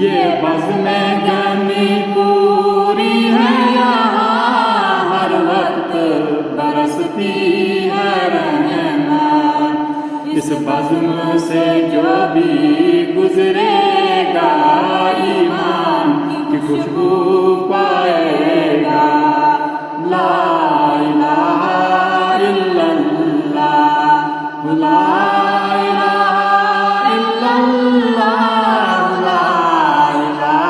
یہ بزم جمی پوری ہے یہاں، ہر وقت برستی ہے رحمت، اس بزم سے جو بھی گزرے گا ایمان کی خوشبو پائے گا۔ لا الہ الا اللہ، لا الہ الا اللہ، لا الہ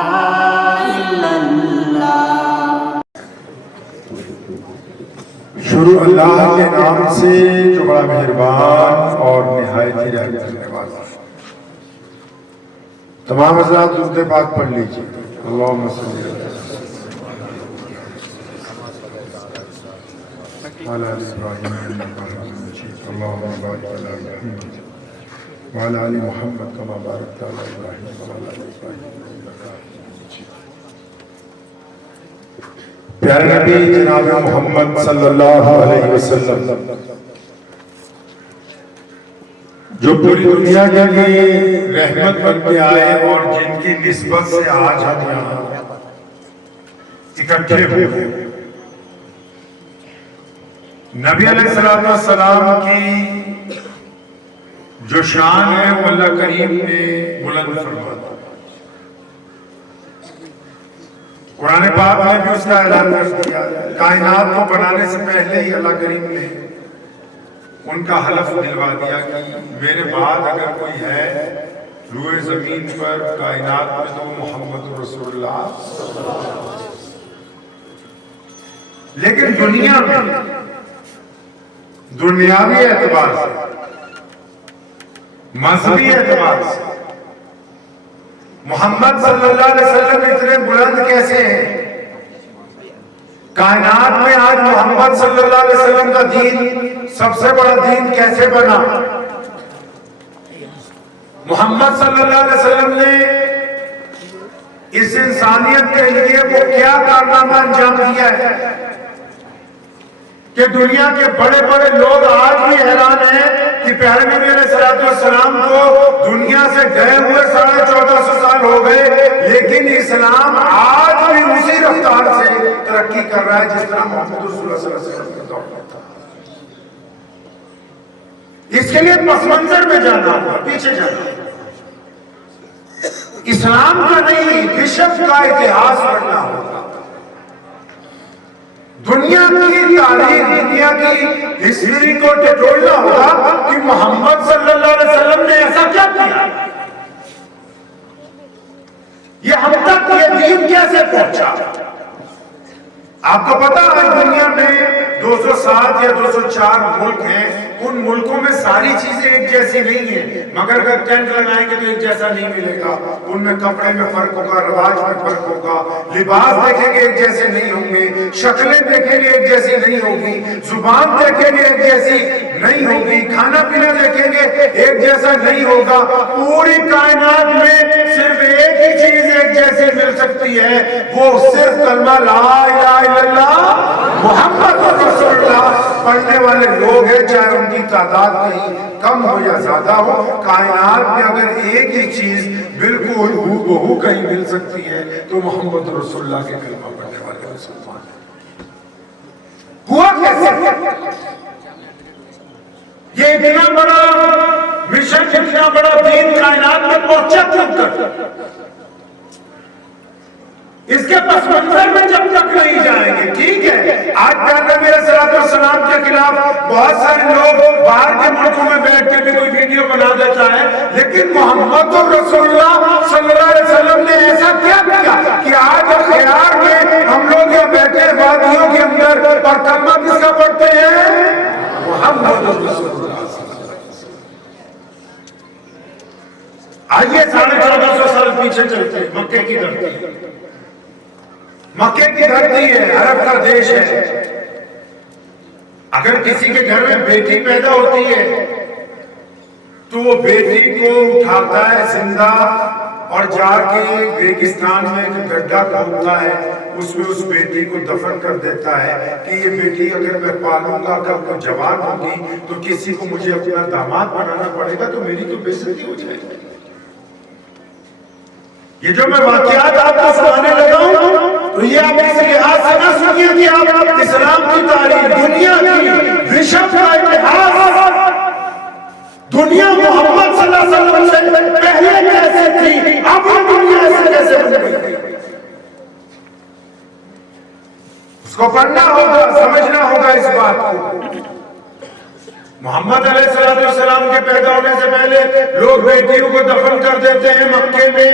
الا اللہ۔ شروع اللہ کے نام سے جو بڑا مہربان اور نہایت ہی رحم کرنے والا۔ تمام حضرات درود پاک پڑھ لیجیے۔ اللہم صلی اللہ علیہ ابراہیم انک حمید مجید، اللہم بارک علی محمد وعلی آل محمد کما بارکت علی ابراہیم وعلی آل ابراہیم انک حمید مجید۔ پیارے نبی جناب محمد صلی اللہ علیہ وسلم جو پوری دنیا کے لیے رحمت بن کے آئے اور جن کی نسبت سے آج ہم یہاں اکٹھے ہوئے، نبی علیہ السلام کی جو شان ہے وہ اللہ کریم نے بلند فرما دی۔ قرآن پاک میں بھی اس کا اعلان کر دیا، کائنات کو بنانے سے پہلے ہی اللہ کریم نے ان کا حلف دلوا دیا کہ میرے بعد اگر کوئی ہے روئے زمین پر کائنات میں تو محمد رسول اللہ۔ لیکن دنیا میں دنیاوی اعتبار سے، مذہبی اعتبار سے محمد صلی اللہ علیہ وسلم اتنے بلند کیسے ہیں؟ کائنات میں آج محمد صلی اللہ علیہ وسلم کا دین سب سے بڑا دین کیسے بنا؟ محمد صلی اللہ علیہ وسلم نے اس انسانیت کے لیے وہ کیا کارنامہ انجام دیا ہے کہ دنیا کے بڑے بڑے لوگ آج بھی حیران ہیں کہ پیارے نبی علیہ السلام کو دنیا سے گئے ہوئے 1450 سال ہو گئے، لیکن اسلام آج بھی اسی رفتار سے ترقی کر رہا ہے جس طرح محمد رسول اللہ صلی اللہ علیہ وسلم کے دور میں تھا۔ اس کے لیے پس منظر میں جانا ہوگا، پیچھے جانا ہوگا، اسلام کا نہیں وشو کا اتہاس پڑھنا ہوگا، دنیا کی تاریخ، دنیا کی ہسٹری کو ٹٹولنا ہوگا کہ محمد صلی اللہ علیہ وسلم نے ایسا کیا کیا، یہ ہم تک یہ دین کیسے پہنچا۔ آپ کو پتا ہے دنیا میں 207 یا 204 ملک ہیں، ان ملکوں میں ساری چیزیں ایک جیسی نہیں ہیں، مگر اگر ٹینٹ لگائیں گے تو ایک جیسا نہیں ملے گا، ان میں کپڑے میں فرق ہوگا، رواج میں فرق ہوگا، لباس دیکھیں گے ایک جیسے نہیں ہوں گے، شکلیں دیکھیں گے ایک جیسی نہیں ہوگی، زبان دیکھیں گے ایک جیسی نہیں ہوگی، کھانا پینا دیکھیں گے ایک جیسا نہیں ہوگا۔ پوری کائنات میں صرف ایک ہی چیز ایک جیسی مل سکتی ہے، وہ صرف کلمہ لا الہ الا اللہ محمد رسول اللہ پڑھنے والے لوگ ہیں، چاہے ان کی تعداد کہیں کم ہو یا زیادہ ہو۔ کائنات میں اگر ایک ہی چیز بالکل ہو بہو کہیں مل سکتی ہے تو محمد رسول اللہ کے کلمہ پڑھنے والے مسلمان ہوا کیسے؟ یہ اتنا بڑا مشن، اتنا بڑا دین کائنات میں پہنچا کیوں کر؟ اس کے پس منظر میں جب تک نہیں جائیں گے، ٹھیک ہے آج پیارے نبی علیہ السلام کے خلاف بہت سارے لوگ باہر کے ملکوں میں بیٹھ کے بھی کوئی ویڈیو بنا دیتا ہے، لیکن محمد رسول اللہ صلی اللہ علیہ وسلم نے ایسا کیا کیا کہ آج اخیار میں ہم لوگ یہ بیٹھے وادیوں کے اندر اور کلمہ کس کا پڑھتے ہیں؟ محمد رسول اللہ۔ آئیے 1450 سال پیچھے چلتے ہیں، مکے کی دھرتی، مکے کی دھرتی ہے، عرب کا دیش ہے۔ اگر کسی کے گھر میں بیٹی پیدا ہوتی ہے تو وہ بیٹی کو اٹھاتا ہے زندہ اور جا کے ریگستان میں ایک گڈھا کھودتا ہے، اس میں اس بیٹی کو دفن کر دیتا ہے کہ یہ بیٹی اگر میں پالوں گا کل کو جوان ہوگی تو کسی کو مجھے اپنا داماد بنانا پڑے گا تو میری تو بے عزتی ہو جائے گی۔ یہ جو میں واقعات آپ کو سنانے لگا ہوں تو یہ آپ اس لحاظ سے نہ سنیے کہ آپ اسلام کی تاریخ، دنیا کی رشب کا اتحاد، دنیا محمد صلی اللہ علیہ وسلم سے پہلے کیسے تھی، اب دنیا سے کیسے بن گئی، اس کو پڑھنا ہوگا، سمجھنا ہوگا اس بات کو۔ محمد علیہ السلام کے پیدا ہونے سے پہلے لوگ بیٹیوں کو دفن کر دیتے ہیں مکے میں،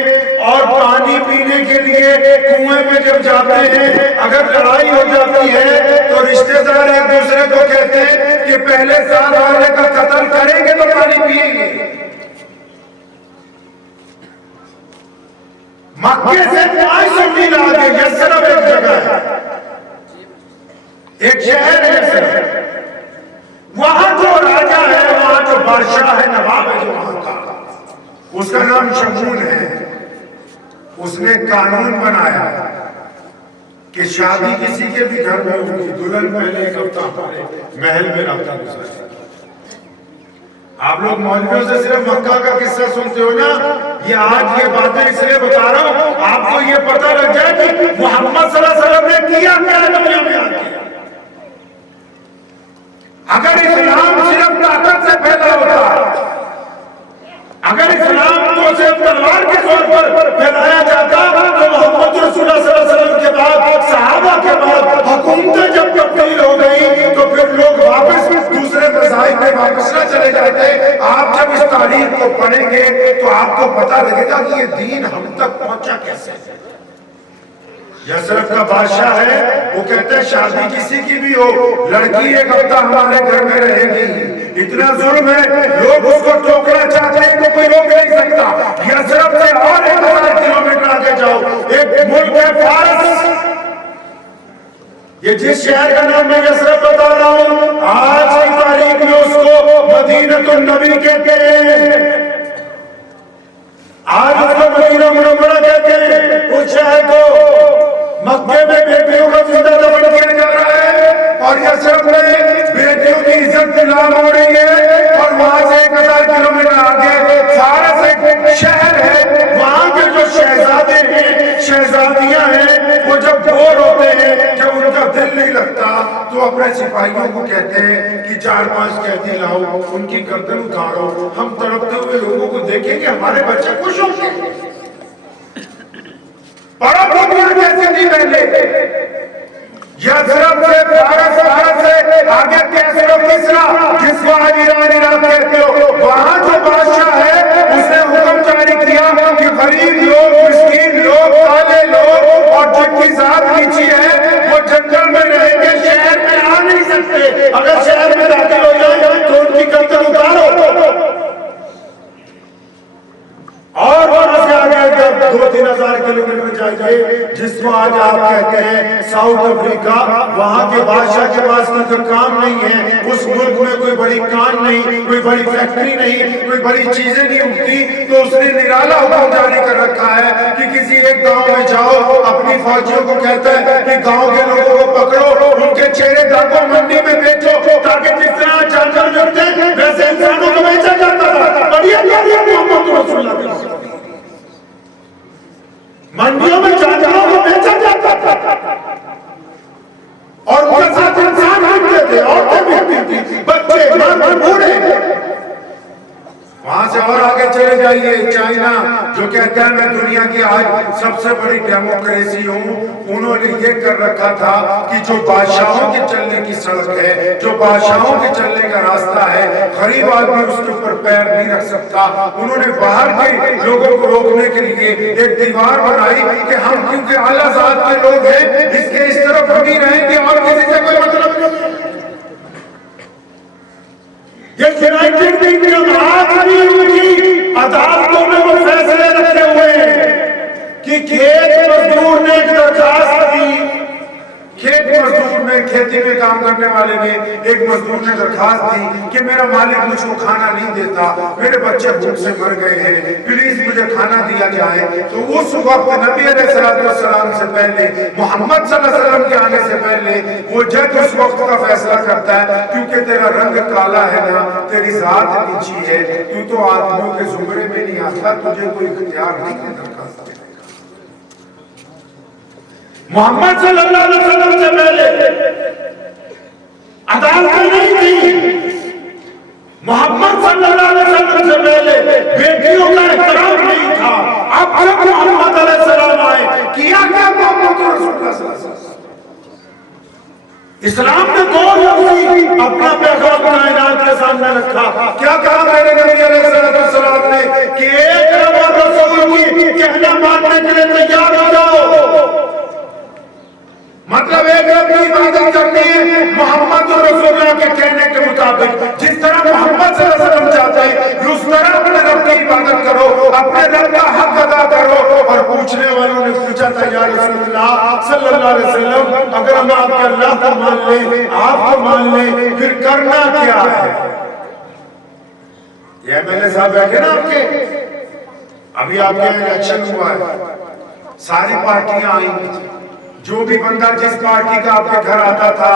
اور پانی پینے کے لیے کنویں میں جب جاتے ہیں اگر لڑائی ہو جاتی ہے تو رشتہ دار ایک دوسرے کو کہتے ہیں کہ پہلے ساتھ والے کا قتل کریں گے تو پانی پیئیں گے۔ مکے سے 500 میل آگے یثرب ایک جگہ ہے، ایک شہر ہے یثرب، وہاں جو راجہ ہے، وہاں جو بادشاہ ہے، نواب ہے جو وہاں کا، اس کا نام شمعون ہے۔ اس نے قانون بنایا کہ شادی کسی کے بھی گھر میں ہوگی، دلہن پہلے ایک ہفتہ ہمارے محل میں رہتا گزرے۔ آپ لوگ مولویوں سے صرف مکہ کا قصہ سنتے ہو نا، یہ آج یہ باتیں اس لیے بتا رہا ہوں آپ کو یہ پتہ لگ جائے کہ محمد صلی اللہ علیہ وسلم نے کیا کیا ہے دنیا میں آ کے۔ اگر اسلام صرف طاقت سے پیدا ہوتا، اگر اسلام کو صرف تلوار کے طور پر پھیلایا جاتا تو محمد رسول اللہ صلی اللہ علیہ وسلم کے بعد، صحابہ کے بعد حکومتیں جب تبدیل ہو گئی تو پھر لوگ واپس دوسرے مذاہب میں واپس نہ چلے جاتے۔ آپ جب اس تاریخ کو پڑھیں گے تو آپ کو پتہ لگے گا کہ یہ دین ہم تک پہنچا کیسے ہے۔ یثرب کا بادشاہ ہے، وہ کہتے ہیں شادی کسی کی بھی ہو، لڑکی ایک ہفتہ ہمارے گھر میں رہے گی۔ اتنا ظلم ہے، لوگ اس کو ٹوکنا چاہتے ہیں تو کوئی روک نہیں سکتا۔ یثرب سے اور 1000 کلومیٹر آگے جاؤ، ایک ملک ہے فارس، یہ جس شہر کا نام میں یثرب بتا رہا ہوں آج کی تاریخ میں اس کو مدینہ النبی کہتے ہیں، آج اس کو مدینہ منورہ کہتے ہیں۔ اس شہر کو مکے میں بیٹیوں کا زندہ دفن کیا جا رہا ہے، اور یثرب میں بیٹیوں کی عزت غلام ہو رہی ہے، اور وہاں سے 1000 کلومیٹر آگے فارس ایک شہر ہے، وہاں کے جو شہزادے ہیں، شہزادیاں ہیں، وہ جب بور ہوتے ہیں، جب ان کا دل نہیں لگتا تو اپنے سپاہیوں کو کہتے ہیں کہ 4-5 قیدی لاؤ، ان کی گردن اتارو، ہم تڑپتے ہوئے لوگوں کو دیکھیں کہ ہمارے بچے خوش ہوں گے۔ بڑا دنیا کیسے تھی پہلے، یثرب سے فارس سے آگے کیسر و کسرا، جس کو آج ایران عراق کہتے ہو، وہاں جو بادشاہ ہے اس نے حکم جاری کیا کہ غریب لوگ، مسکین لوگ، کالے لوگ اور جن کی ذات نیچی ہے وہ جنگل میں رہیں گے، شہر میں آ نہیں سکتے، اگر شہر میں داخل ہو جائے تو ان کی گردن اتارو۔ اور وہاں سے آگے 2-3 ہزار کلومیٹر جائیے، جس کو آج آپ کہتے ہیں ساؤتھ افریقہ، وہاں کے بادشاہ کے پاس کوئی کام نہیں ہے، اس ملک میں کوئی بڑی کان نہیں، کوئی بڑی فیکٹری نہیں، کوئی بڑی چیزیں نہیں اگتی، تو اس نے نرالا حکم جاری کر رکھا ہے کہ کسی ایک گاؤں میں جاؤ، اپنی فوجیوں کو کہتا ہے کہ گاؤں کے لوگوں کو پکڑو، ان کے چہرے داغوں منڈی میں بیچو، تاکہ جس طرح جانور ملتے ہیں ویسے انسانوں کو بیچا جاتا تھا۔ بڑھیا محمد رسول اللہ منڈیوں میں جانوروں کو بیچا جاتا تھا، اور ان کے ساتھ انسان بھیجتے تھے، عورتیں بھیجتی تھی، بچے، مرد، بوڑھے۔ وہاں سے اور آگے چلے جائیے، چائنا جو کہتا ہے میں دنیا کی آج سب سے بڑی ڈیموکریسی ہوں، انہوں نے یہ کر رکھا تھا کہ جو بادشاہوں کے چلنے کی سڑک ہے، جو بادشاہوں کے چلنے کا راستہ ہے، غریب آدمی اس کے اوپر پیر نہیں رکھ سکتا۔ انہوں نے باہر کے لوگوں کو روکنے کے لیے ایک دیوار بنائی کہ ہم کیونکہ اعلیٰ ذات کے لوگ ہیں، اس کے اس طرف ہم ہی رہیں گے اور کسی سے کوئی مطلب نہیں ہے۔ یہ یونائیٹڈ کنگڈم آج بھی ان کی عدالتوں میں وہ فیصلے رکھے ہوئے ہیں کہ کھیت مزدور نے ایک درخواست دی، کھیت مزدور نے، کھیتی میں کام کرنے والے نے، ایک مزدور نے درخواست دی کہ میرا مالک مجھ کو کھانا نہیں دیتا، میرے بچے بھوک سے مر گئے ہیں، پلیز مجھے کھانا دیا جائے۔ تو اس وقت نبی علیہ السلام سے پہلے، محمد صلی اللہ علیہ وسلم کے آنے سے پہلے، وہ جج اس وقت کا فیصلہ کرتا ہے کیونکہ تیرا رنگ کالا ہے نا، تیری ذات نیچی ہے، تو آدمیوں کے زمرے میں نہیں آتا، تجھے کوئی اختیار نہیں ہے درخواست دینے کا۔ محمد صلی اللہ علیہ وسلم سے پہلے عدالتیں نہیں تھی، محمد صلی اللہ علیہ وسلم سے پہلے بیٹیوں کا احترام نہیں تھا۔ اب جب محمد علیہ السلام آئے، کیا کیا محمد رسول اللہ صلی اللہ علیہ وسلم؟ اسلام نے دو لفظ اپنا پیغام کائنات کے سامنے رکھا۔ کیا کہا میرے نبی علیہ السلام نے کہ ایک رب اور رسول کی کہنا ماننے کے لیے تیار ہو جاؤ۔ مطلب ایک رب کی عبادت کرنی ہے محمد رسول اللہ کے کہنے کے مطابق، جس طرح محمد صلی اللہ علیہ وسلم چاہتے ہیں اس طرح اپنے رب کی عبادت کرو، اپنے رب کا حق ادا کرو۔ اور پوچھنے والوں نے پوچھا تھا یا رسول اللہ صلی اللہ علیہ وسلم، اگر ہم آپ کے اللہ کو مان لیں، آپ کو مان لیں، پھر کرنا کیا ہے؟ یہ MLA صاحب بیٹھے نا آپ کے، ابھی آپ کے الیکشن ہوا ہے، ساری پارٹیاں آئیں، جو بھی بندہ جس پارٹی کا آپ کے گھر آتا تھا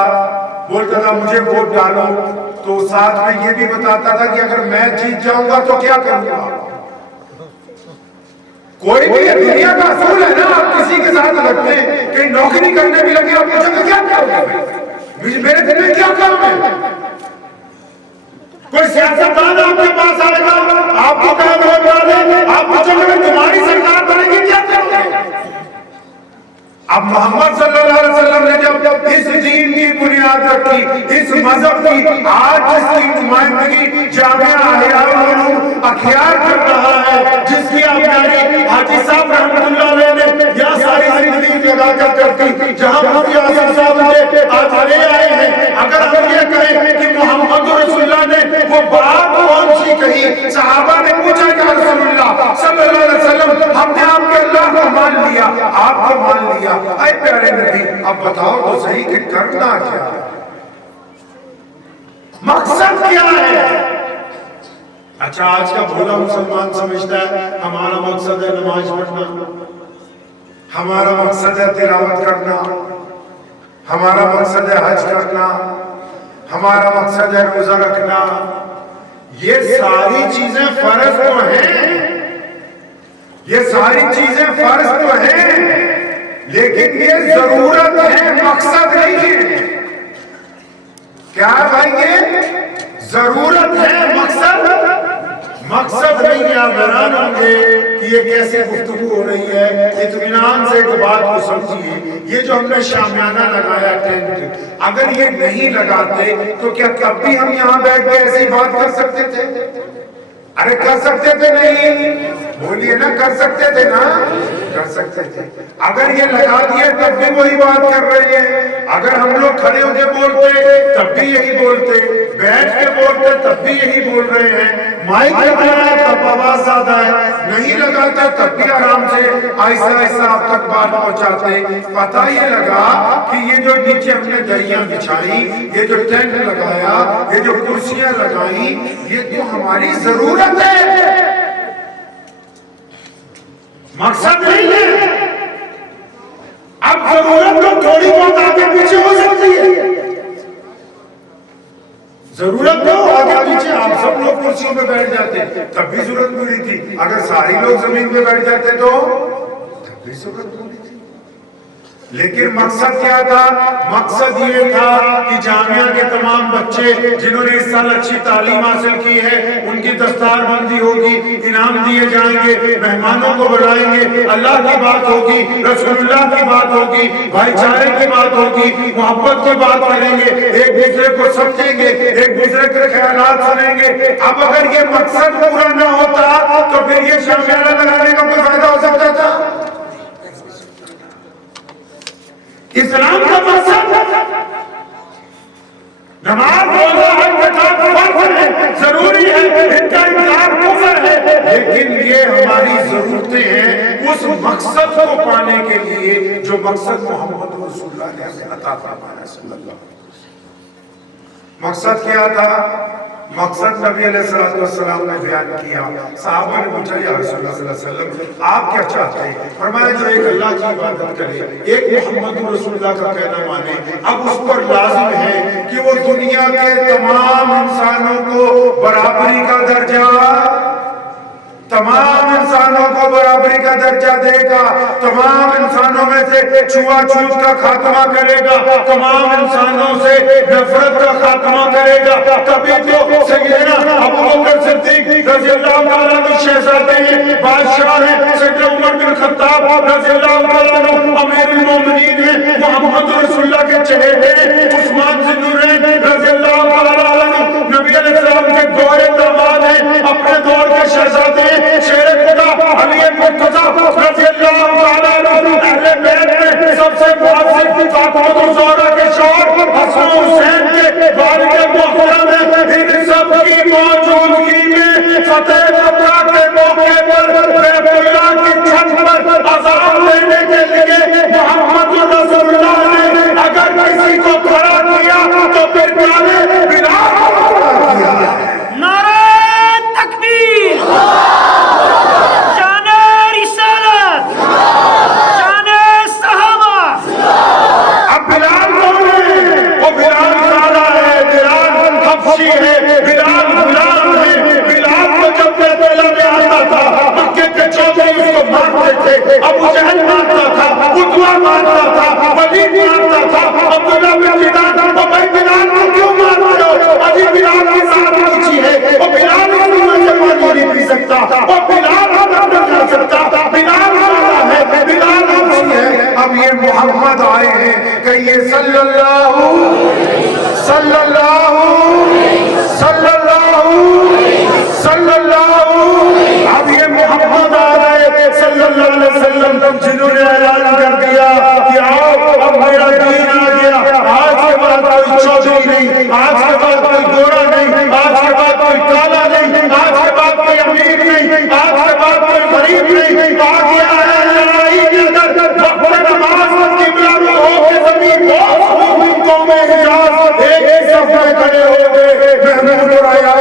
بولتا تھا مجھے ووٹ ڈالو، تو ساتھ میں یہ بھی بتاتا تھا کہ اگر میں جیت جاؤں گا تو کیا کروں گا۔ کوئی بھی دنیا کا اصول ہے نا، آپ کسی کے ساتھ لگتے ہیں، کہیں نوکری کرنے بھی لگے، آپ پوچھیں گے کیا کرو گے، میرے دل میں کیا کام ہے؟ کوئی سیاستدان آپ کے پاس آئے گا، آپ کو کہا ووٹ ڈالیں، آپ پوچھیں گے تمہاری سرکار بنے گی، کیا کرو گے؟ اب محمد صلی اللہ علیہ وسلم نے جب اس دین کی بنیاد رکھی، اس مذہب کی، آج جس کی نمائندگی جامعہ احیاء العلوم اخیار کر رہا ہے، جس کی آبیاری حاجی صاحب رحمت اللہ علیہ نے یا ساری زندگی لگا کر کرتی، جہاں مفتی آصف صاحب نے آج لے آئے ہیں، اگر ہم یہ کہیں کہ محمد رسول اللہ نے وہ بات کون سی کہی؟ صحابہ نے پوچھا کہ رسول اللہ صلی اللہ علیہ وسلم ہم نے آپ کے اللہ کو مان لیا، آپ کو مان لیا، اے پیارے نبی اب بتاؤ تو صحیح کہ کرنا کیا ہے، مقصد کیا ہے؟ اچھا آج کا بھولا مسلمان سمجھتا ہے ہمارا مقصد ہے نماز پڑھنا، ہمارا مقصد ہے تلاوت کرنا، ہمارا مقصد ہے حج کرنا، ہمارا مقصد ہے روزہ رکھنا۔ یہ ساری چیزیں فرض تو ہیں، یہ ساری چیزیں فرض تو ہیں، لیکن یہ ضرورت ہے، مقصد نہیں ہے۔ کیا ہے بھائی؟ یہ ضرورت ہے، مقصد نہیں ہے۔ آپ حیران ہوں گے کہ یہ کیسے گفتگو ہو رہی ہے، اطمینان سے ایک بات کو سمجھیے، یہ جو ہم نے شامیانہ لگایا ٹینٹ، اگر یہ نہیں لگاتے تو کیا کب بھی ہم یہاں بیٹھ کے ایسی بات کر سکتے تھے؟ ارے کر سکتے تھے نہیں؟ بولیے نا، کر سکتے تھے نا؟ کر سکتے تھے۔ اگر یہ لگا دیے تب بھی وہی بات کر رہے ہیں، اگر ہم لوگ کھڑے ہو کے بولتے تب بھی یہی بولتے، بیٹھ کے بولتے تب بھی یہی بول رہے ہیں، مائک لگانا ہے تب آواز زیادہ ہے، نہیں لگاتا تب بھی آرام سے آہستہ آہستہ آپ تک بات پہنچاتے۔ پتہ یہ لگا کہ یہ جو نیچے ہم نے دریاں بچھائی، یہ جو ٹینٹ لگایا، یہ جو کرسیاں لگائیں، یہ تو ہماری ضرورت ہے، مقصد نہیں ہے۔ اب ضرورت تو تھوڑی بہت آگے پیچھے ہو سکتی ہے، ضرورت تو آگے پیچھے، آپ سب لوگ کرسیوں پہ بیٹھ جاتے تب بھی ضرورت پوری تھی، اگر ساری لوگ زمین پہ بیٹھ جاتے تو تب بھی ضرورت پوری تھی۔ لیکن مقصد کیا تھا؟ مقصد یہ تھا کہ جامعہ کے تمام بچے جنہوں نے اس سال اچھی تعلیم حاصل کی ہے ان کی دستار بندی ہوگی، انعام دیے جائیں گے، مہمانوں کو بلائیں گے، اللہ کی بات ہوگی، رسول اللہ کی بات ہوگی، بھائی چارے کی بات ہوگی، محبت کی بات کریں گے، ایک دوسرے کو سمجھیں گے، ایک دوسرے کے خیالات سنیں گے۔ اب اگر یہ مقصد پورا نہ ہوتا تو پھر یہ شامیانہ لگانے کا کوئی فائدہ ہو سکتا تھا؟ اسلام کا مقصد نماز، روزہ، حج، زکات فرض ہے، ضروری ہے، ان کا انکار کفر ہے، لیکن یہ ہماری ضرورتیں ہیں اس مقصد کو پانے کے لیے جو مقصد محمد رسول اللہ نے ہمیں عطا فرمایا صلی اللہ علیہ وسلم۔ مقصد کیا تھا؟ مقصد نبی علیہ السلام نے بیان کیا۔ صحابہ نے پوچھا یا رسول اللہ صلی اللہ علیہ وسلم آپ کیا چاہتے ہیں؟ فرمایا جو ایک اللہ کی عبادت کرے، ایک محمد رسول اللہ کا کہنا مانے، اب اس پر لازم ہے کہ وہ دنیا کے تمام انسانوں کو برابری کا درجہ تمام انسانوں کو برابری کا درجہ دے گا، تمام انسانوں میں سے چھوا چھوت کا خاتمہ کرے گا، تمام انسانوں سے نفرت کا خاتمہ کرے گا۔ تبھی تو سیدنا ابوبکر صدیق رضی اللہ تعالیٰ عنہ شہزادے ہیں، بادشاہ ہیں، سیدنا عمر بن خطاب رضی اللہ تعالیٰ عنہ امیر المومنین ہیں، محمد رسول اللہ کے چہیتے ہیں، عثمان ذی النورین رضی اللہ تعالیٰ عنہ نبی علیہ السلام کے گوہر داماد ہیں، اپنے دور کے شہزادے ہیں، شیر خدا علی مرتضیٰ رضی اللہ تعالیٰ عنہ اہل بیت میں سب سے معزز فاطمہ الزہرا کے شوہر حسن حسین کے والد محترم ہیں۔ ان سب کی موجودگی میں فتح مکہ کے موقع پر بیت اللہ کی چھت پر عذاب دینے کے لیے محمد رسول اللہ نے اگر کسی کو کھڑا کیا تو پھر کالے بلال کو کھڑا کیا۔ نعرہ تکبیر، شان رسالت، شان صحابہ۔ اب بلال کون ہے؟ وہ بلال زادہ ہے، بلال حبشی ہے، بلال غلام ہے۔ بلال کو جب بیت اللہ میں آتا تھا مکے کے چودھری اس کو مارتے تھے، ابو جہل مارتا تھا، عتبہ مارتا تھا، ولید مارتا تھا، عبداللہ بن جدعان۔ وہ بھائی بلال کو کیوں مارتے ہو؟ ابھی بلال کی ذات اونچی ہے، وہ بلال اس کنویں سے پانی نہیں پی سکتا، وہ بلال اندر نہیں جا سکتا، بلال زادہ ہے، بلال حبشی ہے۔ اب یہ محمد آئے ہیں، کہیے صلی اللہ صلی اللہ صلی اللہ صلی اللہ۔ اب یہ محمد آ رہے صلی اللہ علیہ وسلم، جنہوں نے اعلان کر دیا کہ آؤ اب میرا دین آ گیا، آج کے بعد کوئی چودھری نہیں، آج کے بعد کوئی گورا نہیں، آج کے بعد کوئی کالا نہیں، آج کے بعد کوئی امیر نہیں، آج کے بعد کوئی غریب نہیں۔ آ گیا ہے لڑائی کے اندر وقت نماز قبلہ رو ہو کے زمین بہت قوم حجاز ایک ہی صف میں کھڑے ہو گئے، محمود اور آیا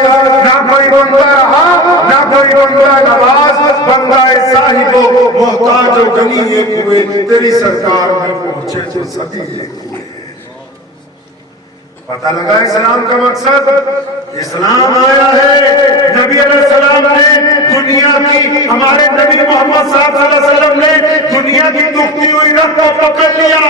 نہ کوئی بندہ رہا نہ کوئی بندہ نواز، بندہ صاحب و محتاج و غنی ایک ہوئے، تیری سرکار میں پہنچے تو سبھی ایک ہوئے۔ پتہ لگا اسلام کا مقصد؟ اسلام آیا ہے، نبی علیہ السلام نے دنیا کی، ہمارے نبی محمد صلی اللہ علیہ وسلم نے دنیا کی دکھتی ہوئی رت کو پکڑ لیا۔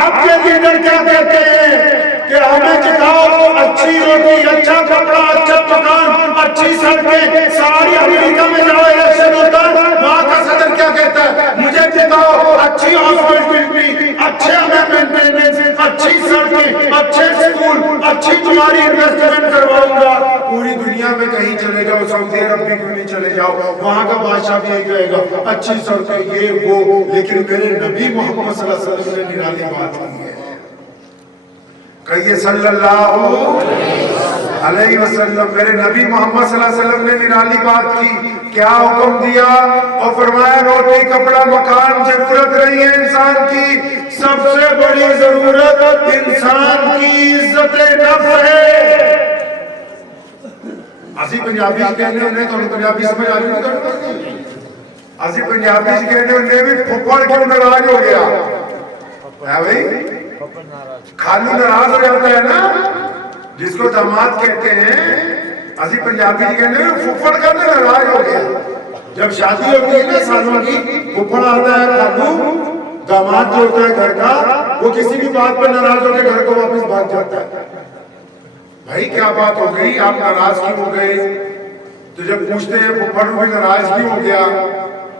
آپ کے لیڈر کیا کہتے ہیں کہ ہمیں جتاؤ اچھی روٹی، اچھا کپڑا، اچھا مکان، اچھی سڑکیں، ساری امریکہ میں جاؤ الیکشن ہوتا ہے، وہاں کا صدر کیا کہتا ہے؟ مجھے جتاؤ اچھی ہاسپٹلٹی، اچھے مینٹیننس، اچھی سڑکیں، اچھے اسکول، اچھی تمہاری انویسٹمنٹ کرواؤں گا۔ پوری دنیا میں کہیں چلے جاؤ، سعودی عرب میں کیوں نہیں چلے جاؤ، وہاں کا بادشاہ بھی یہی کہے گا اچھی سڑکیں یہ وہ، لیکن میرے نبی محمد صلی اللہ علیہ وسلم نے نرالی بات کی ہے۔ کہیے صلی اللہ علیہ وسلم، میرے نبی محمد صلی اللہ علیہ وسلم نے نرالی بات کی۔ کیا حکم دیا؟ اور فرمایا روٹی کپڑا مکان ضرورت نہیں ہے انسان کی، سب سے بڑی ضرورت انسان کی عزت نفس ہے۔ اسی پنجابی کہنے انہیں تو پنجابی سمجھ آ رہی ہے، اسی پنجابی کہنے انہیں بھی پھپڑ کیوں ناراض ہو گیا ہے بھائی؟ خالو ناراض ہو جاتا ہے نا، جس کو داماد کہتے ہیں، اسی پنجابی کہنے پھپڑ کا ناراض ہو گیا۔ جب شادی ہوتی ہے نا سالوں کی، پھپڑ آتا ہے خالو، داماد جو ہوتا ہے گھر کا، وہ کسی بھی بات پر ناراض ہو کے گھر کو واپس بھاگ جاتا ہے۔ بھائی کیا بات ہو گئی، آپ ناراض کیوں ہو گئے؟ تو جب پوچھتے ہیں پھپڑ بھی ناراض کیوں ہو گیا،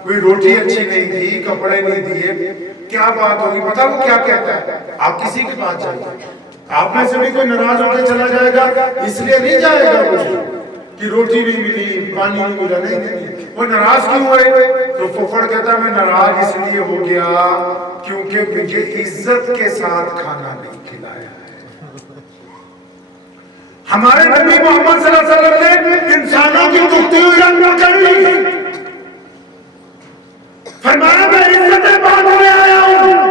کوئی روٹی اچھی نہیں تھی، کپڑے نہیں دیے، کیا بات ہوگی؟ پتہ وہ کیا کہتا ہے؟ آپ کسی کے پاس جائیے، آپ میں سے بھی کوئی ناراض ہو کے چلا جائے گا، اس لیے نہیں جائے گا وہ کہ روٹی نہیں ملی، پانی نہیں ملا، نہیں، وہ ناراض کیوں ہوئے؟ تو پھپھڑ کہتا ہے میں ناراض اس لیے ہو گیا کیونکہ مجھے عزت کے ساتھ کھانا نہیں کھلایا ہے۔ ہمارے نبی محمد صلی اللہ علیہ وسلم نے انسانوں کی دکھتی ہوئی رت پکڑ لی، فرمایا میں عزتیں باندھنے آیا ہوں۔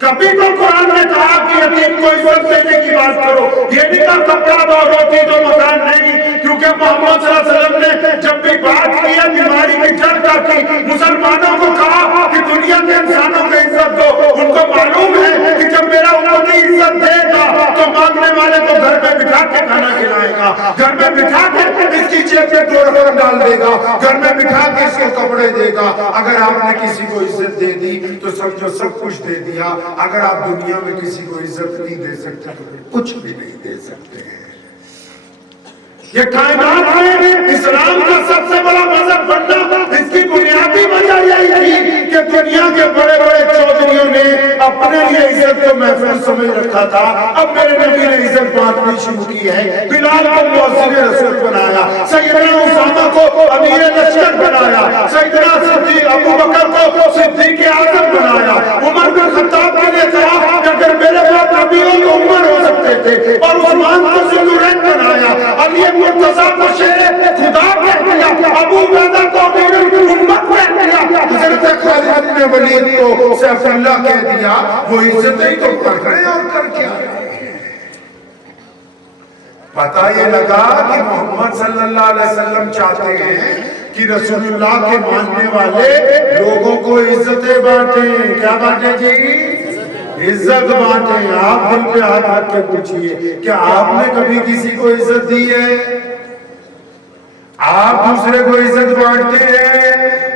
کبھی تو قرآن نے کہا کہ یتیم کو عزت دینے کی بات کرو، یہ نہیں کہا کپڑا دو، روٹی دو، مکان نہیں، کیونکہ محمد صلی اللہ علیہ وسلم نے جب بھی بات کی ہے بیماری کی جڑ کا کی، مسلمانوں کو کہا کہ دنیا کے انسانوں کو عزت دو۔ ان کو معلوم ہے کہ جب میرا امتی عزت دے گا تو مانگنے والے کو گھر میں بٹھا کے کھانا کھلائے گا, گھر میں بٹھا کے اس کی جیب میں 2 رقم ڈال دے گا, گھر میں بٹھا کے اس کو کپڑے دے گا. اگر آپ نے کسی کو عزت دے دی تو سمجھو سب کچھ دے دیا. اگر آپ دنیا میں کسی کو عزت نہیں دے سکتے تو کچھ بھی نہیں دے سکتے ہیں. یہ کائنات میں اسلام کا سب سے بڑا مذہب بننا, اس کی بنیادی وجہ یہی تھی کہ دنیا کے بڑے بڑے چودھریوں نے اپنے لیے عزت کو محفوظ سمجھ رکھا تھا. اب میرے نبی نے عزت بانٹنی شروع کی ہے. بلال کو مؤذن رسول بنایا, سیدنا اسامہ کو امیر لشکر بنایا, سیدنا صدیق ابو بکر کو صدیق اعظم بنایا. عمر بن خطاب کے لیے کہا کہ اگر میرے پاس نبی ہو تو عمر ہو سکتے تھے, اور عثمان کو ذوالنورین بنایا. علی مرتضیٰ کو شیر خدا کہہ دیا, ابو عبیدہ کو امیر الامت کہہ دیا, حضرت خالد بن ولید کو سیف اللہ کہہ دیا. وہ عزتیں تو کر رہے اور کر کیا رہے ہیں. پتہ یہ لگا کہ محمد صلی اللہ علیہ وسلم چاہتے ہیں کہ رسول اللہ کے ماننے والے لوگوں کو عزتیں بانٹیں. کیا بانٹیں جی؟ عزت بانٹیں. آپ دل پہ ہاتھ رکھ کے پوچھئے, کیا آپ نے کبھی کسی کو عزت دی ہے؟ آپ دوسرے کو عزت بانٹتے ہیں؟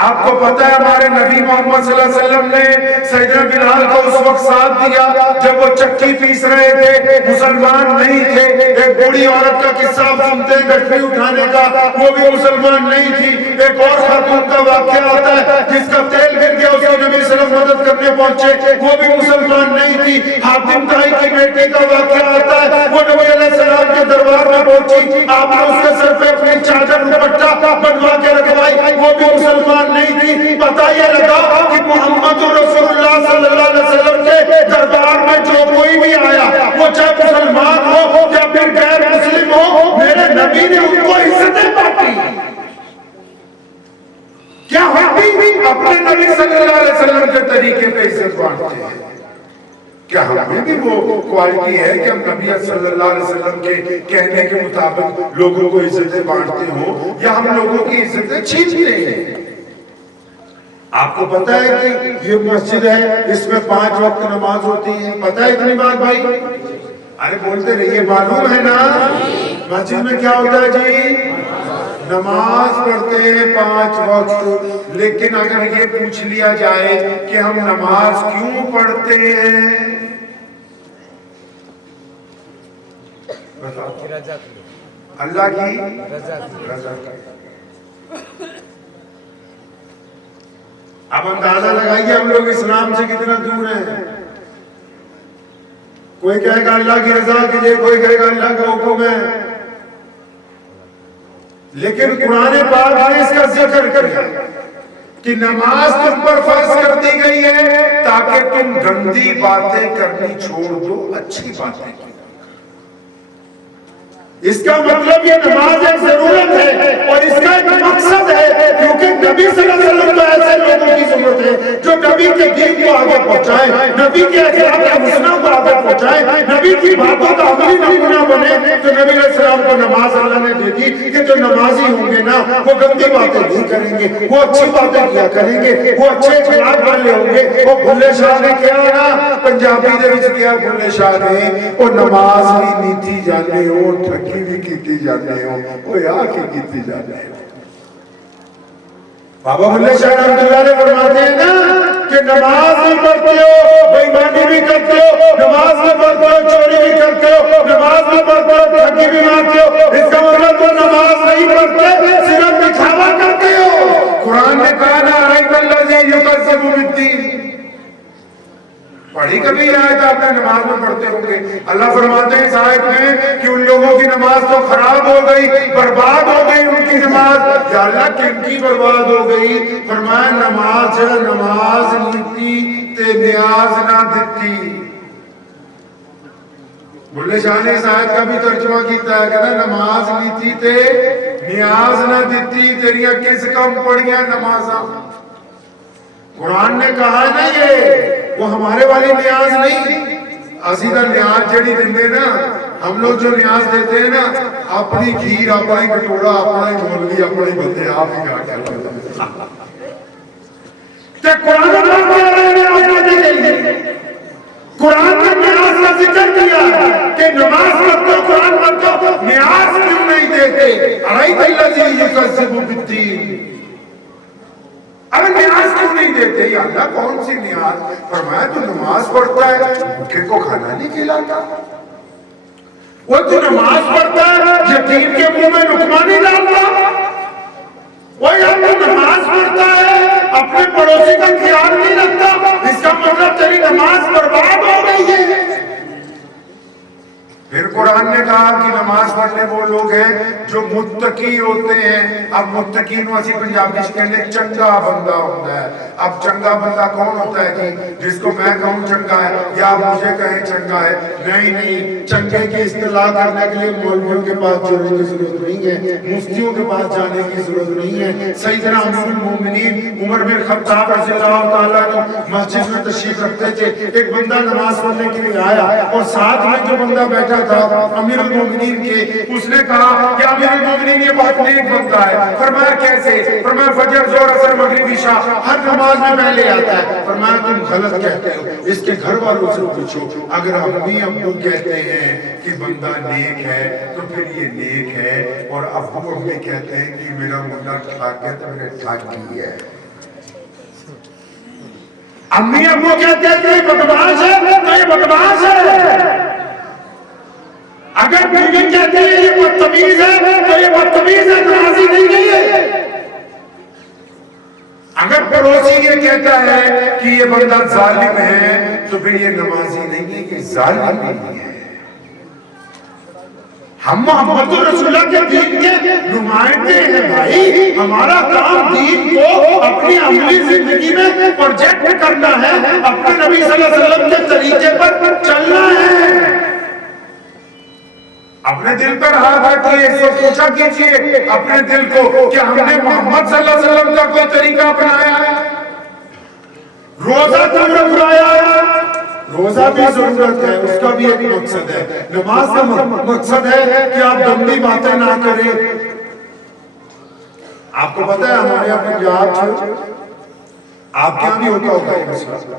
آپ کو پتہ ہے ہمارے نبی محمد صلی اللہ علیہ وسلم نے سیدنا بلال کو اس وقت ساتھ دیا جب وہ چکی پیس رہے تھے, مسلمان نہیں تھے. ایک بوڑھی عورت کا قصہ آپ سنتے ہیں گٹھری اٹھانے کا, وہ بھی مسلمان نہیں تھی. ایک اور خاتون کا واقعہ آتا ہے جس کا تیل گر گیا, اس کو نبی صلی اللہ علیہ وسلم مدد کرنے پہنچے, وہ بھی مسلمان نہیں تھی. حاتم طائی کی بیٹی کا واقعہ آتا ہے, وہ نبی علیہ السلام کے دربار میں پہنچی, آپ نے اس کے سر پہ اپنی چادر دوپٹہ بنوا کے رکھوائی, وہ بھی مسلمان نہیں تھی. پتہ یہ لگا کہ محمد رسول اللہ صلی اللہ علیہ وسلم کے دربار میں جو کوئی بھی آیا, وہ چاہے مسلمان ہو یا پھر غیر مسلم ہو, میرے نبی نے ان کو عزتیں بانٹی. کیا ہم بھی اپنے نبی صلی اللہ علیہ وسلم کے طریقے پہ عزت بانٹتے ہیں؟ کیا ہم میں بھی وہ کوالٹی ہے کہ ہم نبی صلی اللہ علیہ وسلم کے کہنے کے مطابق لوگوں کو عزتیں بانٹتے ہوں, یا ہم لوگوں کی عزتیں چھینتے ہیں؟ آپ کو پتہ ہے کہ یہ مسجد ہے, اس میں 5 وقت نماز ہوتی ہے. پتہ ہے اتنی بات بھائی؟ ارے بولتے رہیے, معلوم ہے نا مسجد میں کیا ہوتا ہے جی؟ نماز پڑھتے ہیں 5 وقت. لیکن اگر یہ پوچھ لیا جائے کہ ہم نماز کیوں پڑھتے ہیں, اللہ کی رضا کی. اب اندازہ لگائیے ہم لوگ اسلام سے کتنا دور ہیں. کوئی کہے گا اللہ کی رضا کیجئے, کوئی کہے گا اللہ کا حکم ہے. لیکن قرآن پاک نے اس کا ذکر کیا کہ نماز تم پر فرض کر دی گئی ہے تاکہ تم گندی باتیں کرنی چھوڑ دو, اچھی باتیں کرو. اس کا مطلب یہ نماز ایک ضرورت ہے اور اس کا ایک مقصد ہے, کیونکہ نبی صلی اللہ علیہ وسلم کو ایسے لوگوں کی ضرورت ہے جو نبی کے دین کو آگے پہنچائیں, نبی کے اخلاق حسنہ کو آگے پہنچائیں, نبی کی باتوں کا عملی نمونہ بنے. تو نبی علیہ السلام کو نماز اللہ نے دے دی کہ جو نمازی ہوں گے نا وہ گندی باتیں نہیں کریں گے, وہ اچھی باتیں کیا کریں گے, وہ اچھے اخلاق والے ہوں گے. وہ بھلے شاہ نے کیا نا, پنجابی دے وچ کیا بھلے شاہ نے, وہ نماز بھی نیتی جانے ہو, بھی کیتی جانے ہو, وہ یہاں کی کیتی جانے ہو. بابا بھلے شاہ رحمۃ اللہ علیہ فرماتے ہیں نا کہ نماز بھی پڑھتے ہو, بے ایمانی بھی کرتے ہو, نماز بھی پڑھتے ہو, چوری بھی کرتے ہو, نماز بھی پڑھتے ہو, ٹھگی بھی مارتے ہو. اس کا مطلب تو نماز نہیں پڑھتے, صرف دکھاوا کرتے ہو. قرآن نے کہا نا ارأیت الذی یکذب بالدین, پڑھی کبھی آیت آپ نے نماز میں پڑھتے ہوں گے. اللہ فرماتے ہیں اس آیت میں کہ ان لوگوں کی نماز تو خراب ہو گئی, برباد ہو گئی ان کی نماز. یا اللہ کن کی برباد ہو گئی؟ فرمایا نماز نیتی تے نیاز نہ دیتی. بھلے شاہ نے اس آیت کا بھی ترجمہ کیتا ہے, کہتا نماز نیتی تے نیاز نہ دیتی, تیریاں کس کم پڑھیاں نمازاں. قرآن نے کہا نا یہ وہ ہمارے والی نیاز نہیں, اصیدہ نیاز جڑی دیندے نا, ہم لوگ جو نیاز دیتے ہیں نا, اپنی کھیر, اپنا ہی کٹوڑا, اپنا ہی مولوی, اپنے ہی بندے آپ ہی کھا کے تے قرآن نے نیاز کا ذکر کیا ہے. کہ نماز پڑھو قرآن پڑھو نیاز کیوں نہیں دیتے؟ ارائیت الذی یکذب بالدین، ارے نیاز کیوں نہیں دیتے؟ یا اللہ کون سی نیاز؟ فرمایا تو نماز پڑھتا ہے بھوکے کو کھانا نہیں کھلاتا، وہ تو نماز پڑھتا ہے یتیم کے منہ میں لقمہ نہیں ڈالتا، وہ یا تو نماز پڑھتا ہے اپنے پڑوسی کا خیال نہیں رکھتا، اس کا مطلب تیری نماز برباد ہو گئی ہے۔ پھر قرآن نے کہا کہ نماز پڑھنے وہ لوگ ہیں جو متقی ہوتے ہیں۔ اب متقی نو اسی پنجابی سے کہنے چنگا بندہ ہوتا ہے۔ اب چنگا بندہ کون ہوتا ہے کہ جس کو میں کہوں چنگا ہے یا مجھے کہیں چنگا ہے؟ نہیں، چنگے کی اصطلاح کرنے کے لیے مولویوں کے پاس جانے کی ضرورت نہیں ہے، مفتیوں کے پاس جانے کی ضرورت نہیں ہے۔ سیدنا امیر المومنین عمر بن خطاب رضی اللہ تعالیٰ عنہ مسجد میں تشریف رکھتے تھے، ایک بندہ نماز پڑھنے کے لیے آیا اور ساتھ میں جو بندہ بیٹھا تھا امیر المومنین کے، اس نے کہا کہ امیر المومنین یہ بہت نیک بندہ ہے۔ فرمایا کیسے؟ فرمایا فجر ظہر عصر مغرب عشاء ہر نماز میں پہلے آتا ہے۔ فرمایا تم غلط کہتے ہو، اس کے گھر والوں سے پوچھو، اگر امی ابو کہتے ہیں کہ بندہ نیک ہے تو پھر یہ نیک ہے، اور ابو امی کہتے ہیں کہ میرا منڈا ٹھاک ہے تو میرے ٹھاکی ہے۔ امی ابو کہتے ہیں کہ یہ بدماش ہے تو یہ بدماش ہے، اگر بیوی کہتے ہیں یہ بدتمیز ہے تو یہ بدتمیز ہے، نمازی نہیں ہے۔ اگر پڑوسی یہ کہتا ہے کہ یہ بندہ ظالم ہے تو پھر یہ نمازی نہیں ہے، یہ ظالم نہیں ہے۔ ہم محمد رسول اللہ کے دین کے نمائندے ہیں بھائی، ہمارا کام دین کو اپنی عملی زندگی میں پروجیکٹ کرنا ہے، اپنے نبی صلی اللہ علیہ وسلم کے طریقے پر چلنا ہے۔ اپنے دل پر ہاتھ رکھیے، اس کو پوچھا کیجئے اپنے دل کو کہ ہم نے محمد صلی اللہ علیہ وسلم کا کوئی طریقہ اپنایا ہے؟ روزہ کیوں رکھوایا ہے؟ روزہ بھی ضرورت ہے، اس کا بھی ایک مقصد ہے۔ نماز کا مقصد ہے کہ آپ گندی باتیں نہ کریں۔ آپ کو پتہ ہے ہمارے یہاں پنجاب، آپ کے یہاں بھی ہوتا ہوگا یہ مسئلہ،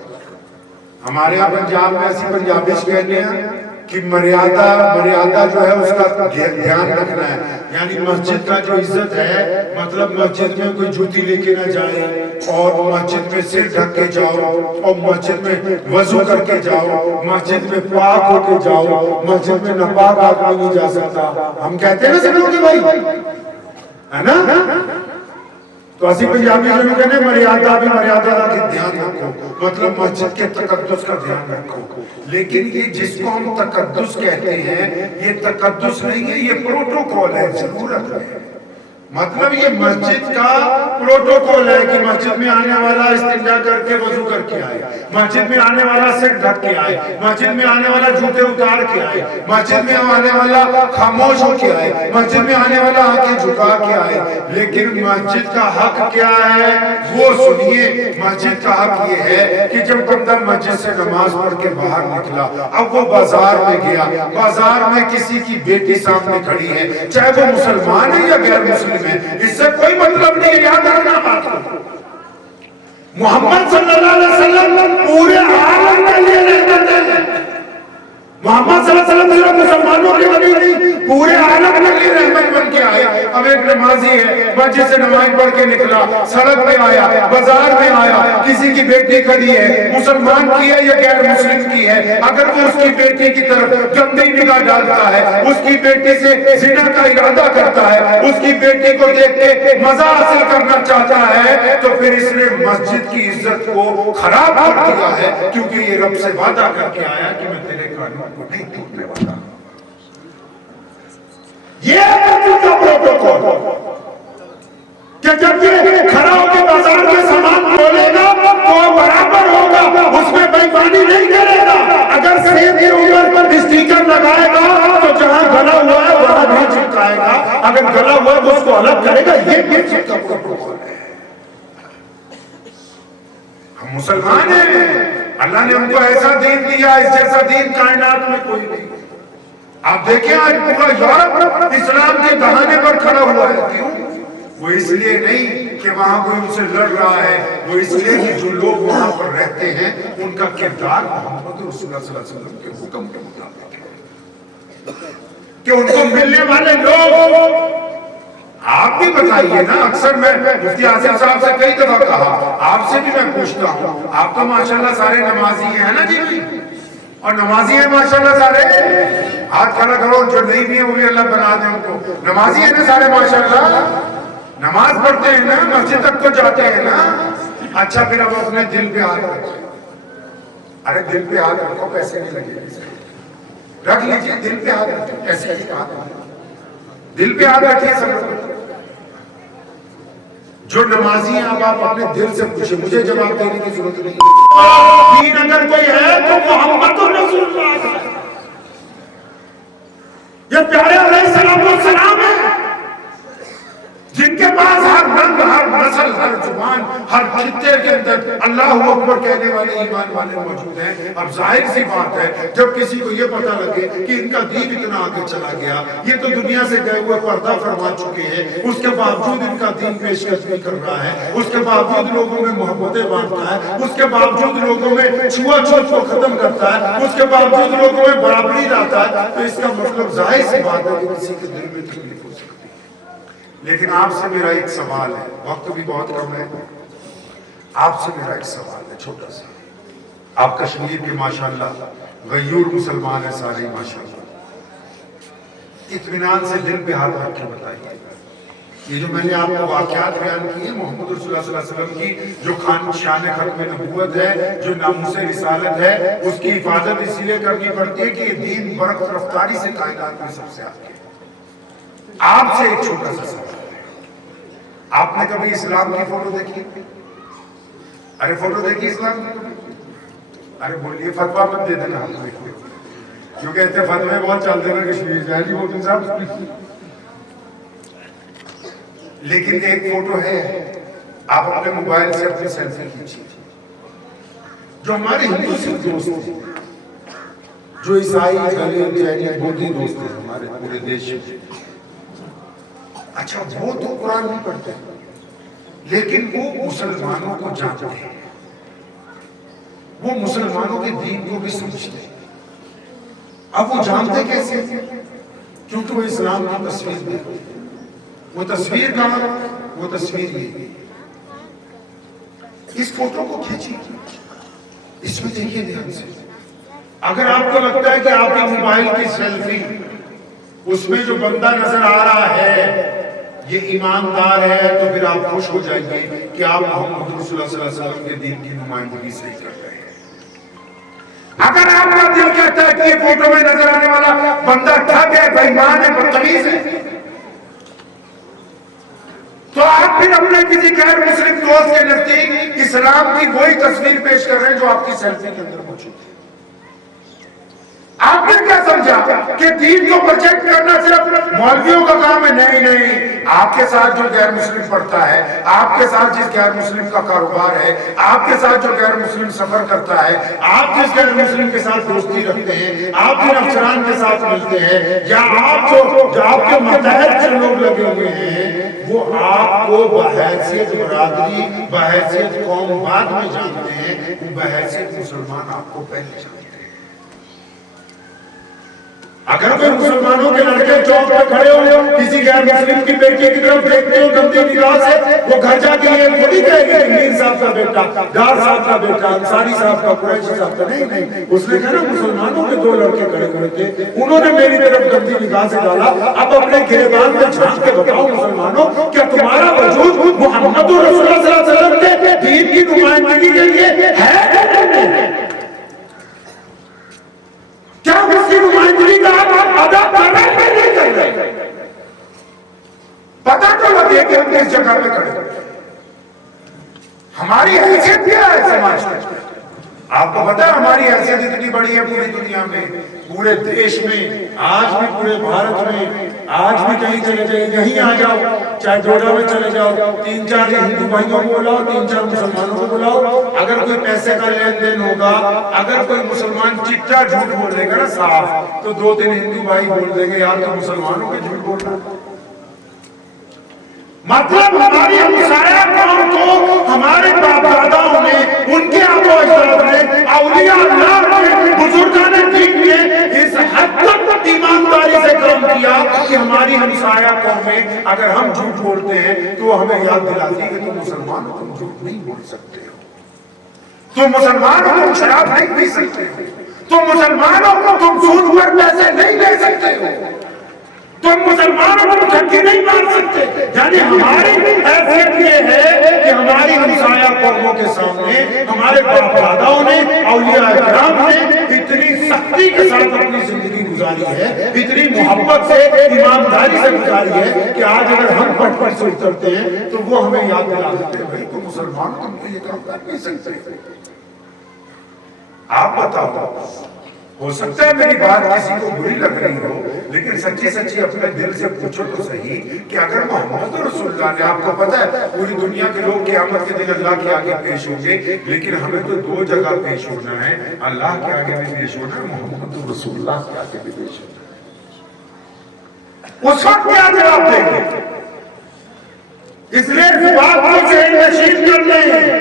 ہمارے یہاں پنجاب میں ایسی پنجابی سے کہتے ہیں کہ مریادہ جو ہے اس کا دھیان رکھنا ہے، یعنی مسجد کا جو عزت ہے، مطلب مسجد میں کوئی جوتی لے کے نہ جائے، اور مسجد میں سر ڈھک کے جاؤ، اور مسجد میں وضو کر کے جاؤ، مسجد میں پاک ہو کے جاؤ، مسجد میں ناپاک آدمی نہیں جا سکتا۔ ہم کہتے ہیں نا سب لوگ بھائی، ہے نا؟ تو اسی پنجابی میں کہنے مریادہ بھی مریادہ کا دھیان رکھو، مطلب مسجد کے تقدس کا دھیان رکھو۔ لیکن یہ جس کو ہم تقدس کہتے ہیں یہ تقدس نہیں ہے، یہ پروٹوکول ہے، ضرورت ہے۔ مطلب یہ مسجد کا پروٹوکول ہے کہ مسجد میں آنے والا استنجا کر کے وضو کر کے آئے، مسجد میں آنے والا سر ڈھک کے آئے، مسجد میں آنے والا جوتے اتار کے آئے، مسجد میں آنے والا خاموش ہو کے آئے، مسجد میں آنے والا آنکھیں جھکا کے آئے۔ لیکن مسجد کا حق کیا ہے وہ سنیے۔ مسجد کا حق یہ ہے کہ جب بندہ مسجد سے نماز پڑھ کے باہر نکلا، اب وہ بازار میں گیا، بازار میں کسی کی بیٹی سامنے کھڑی ہے، چاہے وہ مسلمان ہے یا غیر مسلم، اس سے کوئی مطلب نہیں ہے، یاد رکھنا بات کو۔ محمد صلی اللہ علیہ وسلم پورے عالم کے لیے رحمت ہے۔ محمد صلی اللہ علیہ وسلم صرف مسلمانوں کے نبی نہیں، پورے عالم کے لیے رحمت بن کے آئے۔ اب ایک نمازی ہے، مسجد سے نماز پڑھ کے نکلا، سڑک پہ آیا، بازار میں آیا، کسی کی بیٹی کھڑی ہے، مسلمان کی ہے یا غیر مسلم کی ہے، اگر وہ اس کی بیٹی کی طرف گندی نگاہ ڈالتا ہے، اس کی بیٹی سے زنا کا ارادہ کرتا ہے، اس کی بیٹی کو دیکھ کے مزہ حاصل کرنا چاہتا ہے، تو پھر اس نے مسجد کی عزت کو خراب کر دیا ہے، کیونکہ یہ رب سے وعدہ کر کے آیا کہ میں تیرے قانون کو نہیں توڑنے والا۔ یہ مسجد کا پروٹوکول کہ جب یہ کھڑا ہو کے بازار میں سامان کھولے گا تو برابر ہوگا، اس میں بے ایمانی نہیں کرے گا۔ اگر سیب کے اوپر اسٹیکر لگائے گا تو جہاں گلا ہوا ہے وہاں نہیں چپکائے گا، اگر گلا ہوا ہے تو اس کو الگ کرے گا۔ یہ مسجد کا پروٹوکول ہے۔ ہم مسلمان ہیں، اللہ نے ہم کو ایسا دین دیا، اس جیسا دین کائنات میں کوئی نہیں۔ آپ دیکھیں آج پورا یورپ اسلام کے دہانے پر کھڑا ہوا ہے، کیوں؟ وہ اس لیے نہیں کہ وہاں کوئی ان سے لڑ رہا ہے، وہ اس لیے کہ جو لوگ وہاں پر رہتے ہیں ان کا کردار محمد رسول اللہ صلی اللہ علیہ وسلم کے حکم کے مطابق ہے۔ کہ ان کو ملنے والے لوگ، آپ بھی بتائیے نا. اکثر میں مفتی آصف صاحب سے کئی دفعہ کہا، آپ سے بھی میں پوچھتا ہوں، آپ تو ماشاءاللہ سارے نمازی ہیں نا جی بھی، اور نمازی ہیں ماشاءاللہ سارے، ہاتھ کھڑا کرو، جو نہیں بھی ہیں وہ بھی اللہ بنا دیں ان کو. نمازی ہیں نا سارے ماشاءاللہ، نماز پڑھتے ہیں نا، مسجد تک تو جاتے ہیں نا. اچھا پھر اب اپنے دل پہ ہاتھ رکھو. ارے دل پہ ہاتھ رکھو، پیسے نہیں لگے گا، رکھ لیجئے دل پہ ہاتھ رکھو، ایسے ہی ہاتھ رکھو، دل پہ ہاتھ رکھیے سب لوگ. جو نمازی ہیں آپ اپنے دل سے پوچھیں، مجھے جواب دینے کی ضرورت نہیں. دین اگر کوئی ہے تو محمد رسول اللہ ہے. یہ پیارے علیہ السلام ہے، جن کے پاس ہر رنگ، ہر نسل، ہر زبان، ہر خطے کے اندر اللہ اکبر کہنے والے ایمان والے موجود ہیں. اب ظاہر سی بات ہے، جب کسی کو یہ پتہ لگے کہ ان کا دین اتنا آگے چلا گیا، یہ تو دنیا سے گئے ہوئے پردہ فرما چکے ہیں، اس کے باوجود ان کا دین پیش قدمی کر رہا ہے، اس کے باوجود لوگوں میں محبتیں بانٹتا ہے، اس کے باوجود لوگوں میں چھوا چھوت کو ختم کرتا ہے، اس کے باوجود لوگوں میں برابری لاتا ہے، تو اس کا مطلب ظاہر سی بات ہے کہ کسی کے دل میں تکلیف ہو سکتی ہے. لیکن آپ سے میرا ایک سوال ہے، وقت بھی بہت کم ہے، آپ سے میرا ایک سوال ہے چھوٹا سا. آپ کشمیر کے ماشاءاللہ غیور مسلمان ہیں سارے ماشاءاللہ، اطمینان سے دل پہ ہاتھ رکھ کے بتائیے، یہ جو میں نے آپ کو واقعات بیان کیے محمد رسول اللہ صلی اللہ علیہ وسلم کی جو شان ختم نبوت ہے، جو ناموس رسالت ہے، اس کی حفاظت اسی لیے کرنی پڑتی ہے کہ یہ دین برق رفتاری سے کائنات میں سب سے آگے ہے. آپ سے ایک چھوٹا سا سوال ہے، آپ نے کبھی اسلام کی فوٹو دیکھی؟ ارے فوٹو دیکھی اسلام کی؟ ارے بولیے، فتویٰ مت دے دینا، جو کہتے ہیں فتوے بہت چلتے ہیں کشمیر جائے جی مومن صاحب. لیکن ایک فوٹو ہے، آپ اپنے موبائل سے اپنی سیلفی کھینچیے، جو ہمارے ہندو سکھ دوست ہیں، جو عیسائی جینی بودھی دوست ہیں ہمارے پورے دیش میں. اچھا وہ تو قرآن نہیں پڑھتے، لیکن وہ مسلمانوں کو جانتے ہیں، وہ مسلمانوں کے دین کو بھی سمجھتے ہیں. اب وہ جانتے کیسے؟ کیونکہ وہ اسلام کی تصویر دیکھتے ہیں. وہ تصویر کہاں؟ وہ تصویر یہ. اس فوٹو کو کھینچیے، اس میں دیکھیے دھیان سے. اگر آپ کو لگتا ہے کہ آپ کی موبائل کی سیلفی، اس میں جو بندہ نظر آ رہا ہے یہ ایماندار ہے، تو پھر آپ خوش ہو جائیے کہ آپ محمد رسول اللہ صلی اللہ علیہ وسلم کے دین کی نمائندگی سے کر رہے ہیں. اگر آپ کا دل کہتا ہے کہ یہ فوٹو میں نظر آنے والا بندہ ٹھگ ہے، بے ایمان ہے، بدتمیز ہے، تو آپ پھر اپنے کسی غیر مسلم دوست کے نزدیک اسلام کی وہی تصویر پیش کر رہے ہیں جو آپ کی سیلفی کے اندر موجود ہے. آپ نے کیا سمجھا کہ دین کو پروجیکٹ کرنا صرف مولویوں کا کام ہے؟ نہیں نہیں، آپ کے ساتھ جو غیر مسلم پڑھتا ہے، آپ کے ساتھ جس غیر مسلم کا کاروبار ہے، آپ کے ساتھ جو غیر مسلم سفر کرتا ہے، آپ جس غیر مسلم کے ساتھ دوستی رکھتے ہیں، آپ جن افسران کے ساتھ ملتے ہیں، یا آپ جو آپ کے متحد جو لوگ لگے ہوئے ہیں، وہ آپ کو بحیثیت برادری، بحیثیت قوم بعد میں جانتے ہیں، وہ بحیثیت مسلمان آپ کو پہلے جانتے ہیں. اگر کوئی مسلمانوں کے لڑکے چوک پر کھڑے ہو کسی غیر مسلم کی بیٹی کی طرف دیکھتے ہو گندی نگاہ سے، وہ گھر جا کے یہ تھوڑی کہے گی کہ میر صاحب کا بیٹا، ڈار صاحب کا بیٹا، انصاری صاحب کا، قریشی صاحب کا. نہیں نہیں، اس نے کہا نا مسلمانوں کے دو لڑکے کھڑے تھے، انہوں نے میری طرف گندی نگاہ سے ڈالا. اب اپنے گریبان میں جھانک کے بتاؤ مسلمانوں، کیا تمہارا وجود محمد رسول اللہ صلی اللہ علیہ وسلم کے دین کی نمائندگی کے لیے ہے؟ کیا اس کی نمائندگی کا آپ ادا کر رہے ہیں نہیں کر رہے؟ پتہ تو لگے کہ ہم کس جگہ پہ کھڑے ہیں، ہماری حیثیت کیا ہے سماج میں. آپ کو پتا ہے ہماری حیثیت اتنی بڑی ہے پوری دنیا میں، پورے دیش میں، آج بھی پورے بھارت میں. آج بھی کہیں چلے جائیں، کہیں آ جاؤ، چاہے ڈوڈا میں چلے جاؤ، 3-4 ہندو بھائیوں کو بلاؤ، 3-4 مسلمانوں کو بلاؤ. اگر کوئی پیسے کا لین دین ہوگا، اگر کوئی مسلمان چٹا جھوٹ بول دے گا نا صاف، تو 2-3 ہندو بھائی بول دیں گے یار تو مسلمانوں کے جھوٹ بول رہا. مطلب ہماری ہمسایہ قوم کو ہمارے باپ داداؤں نے، ان کے آبا و اجداد نے، اولیاء اللہ نے، بزرگان دین نے اس حد تک ایماندار ہمسایہ قومیں اگر ہم جھوٹ بولتے ہیں تو وہ ہمیں یاد دلاتی ہے کہ تم مسلمان ہو، تم جھوٹ نہیں بول سکتے ہو، تم مسلمان ہو، تم شراب نہیں پی سکتے ہو، تم مسلمان ہو، تم سود پر پیسے نہیں لے سکتے ہو، تم مسلمان ہو، تم ٹھگی نہیں مار سکتے. یعنی ہماری حیثیت یہ ہے کہ ہماری ہمسایہ قوموں کے سامنے ہمارے باپ داداؤں نے، اولیاء کرام نے اتنی سختی کے ساتھ اپنی زندگی گزاری ہے، اتنی محبت سے، ایمانداری سے گزاری ہے کہ آج اگر ہم پٹ پر سے اترتے ہیں تو وہ ہمیں یاد دلا دیتے ہیں بھائی تم مسلمان تم کو یہ کام کر نہیں سکتے. آپ بتاؤ، ہو سکتا ہے میری بات کسی کو بری لگ رہی ہو، لیکن سچی سچی اپنے دل سے پوچھو تو صحیح کہ اگر محمد رسول اللہ نے، آپ کو پتا ہے پوری دنیا کے لوگ قیامت کے دن اللہ کے آگے پیش ہوں گے، لیکن ہمیں تو دو جگہ پیش ہونا ہے، اللہ کے آگے بھی پیش ہونا ہے، محمد رسول اللہ کے آگے بھی پیش ہونا ہے. اس وقت کیا جواب دیں گے؟ اس لیے اس بات کو ذہن نشین کر لیں.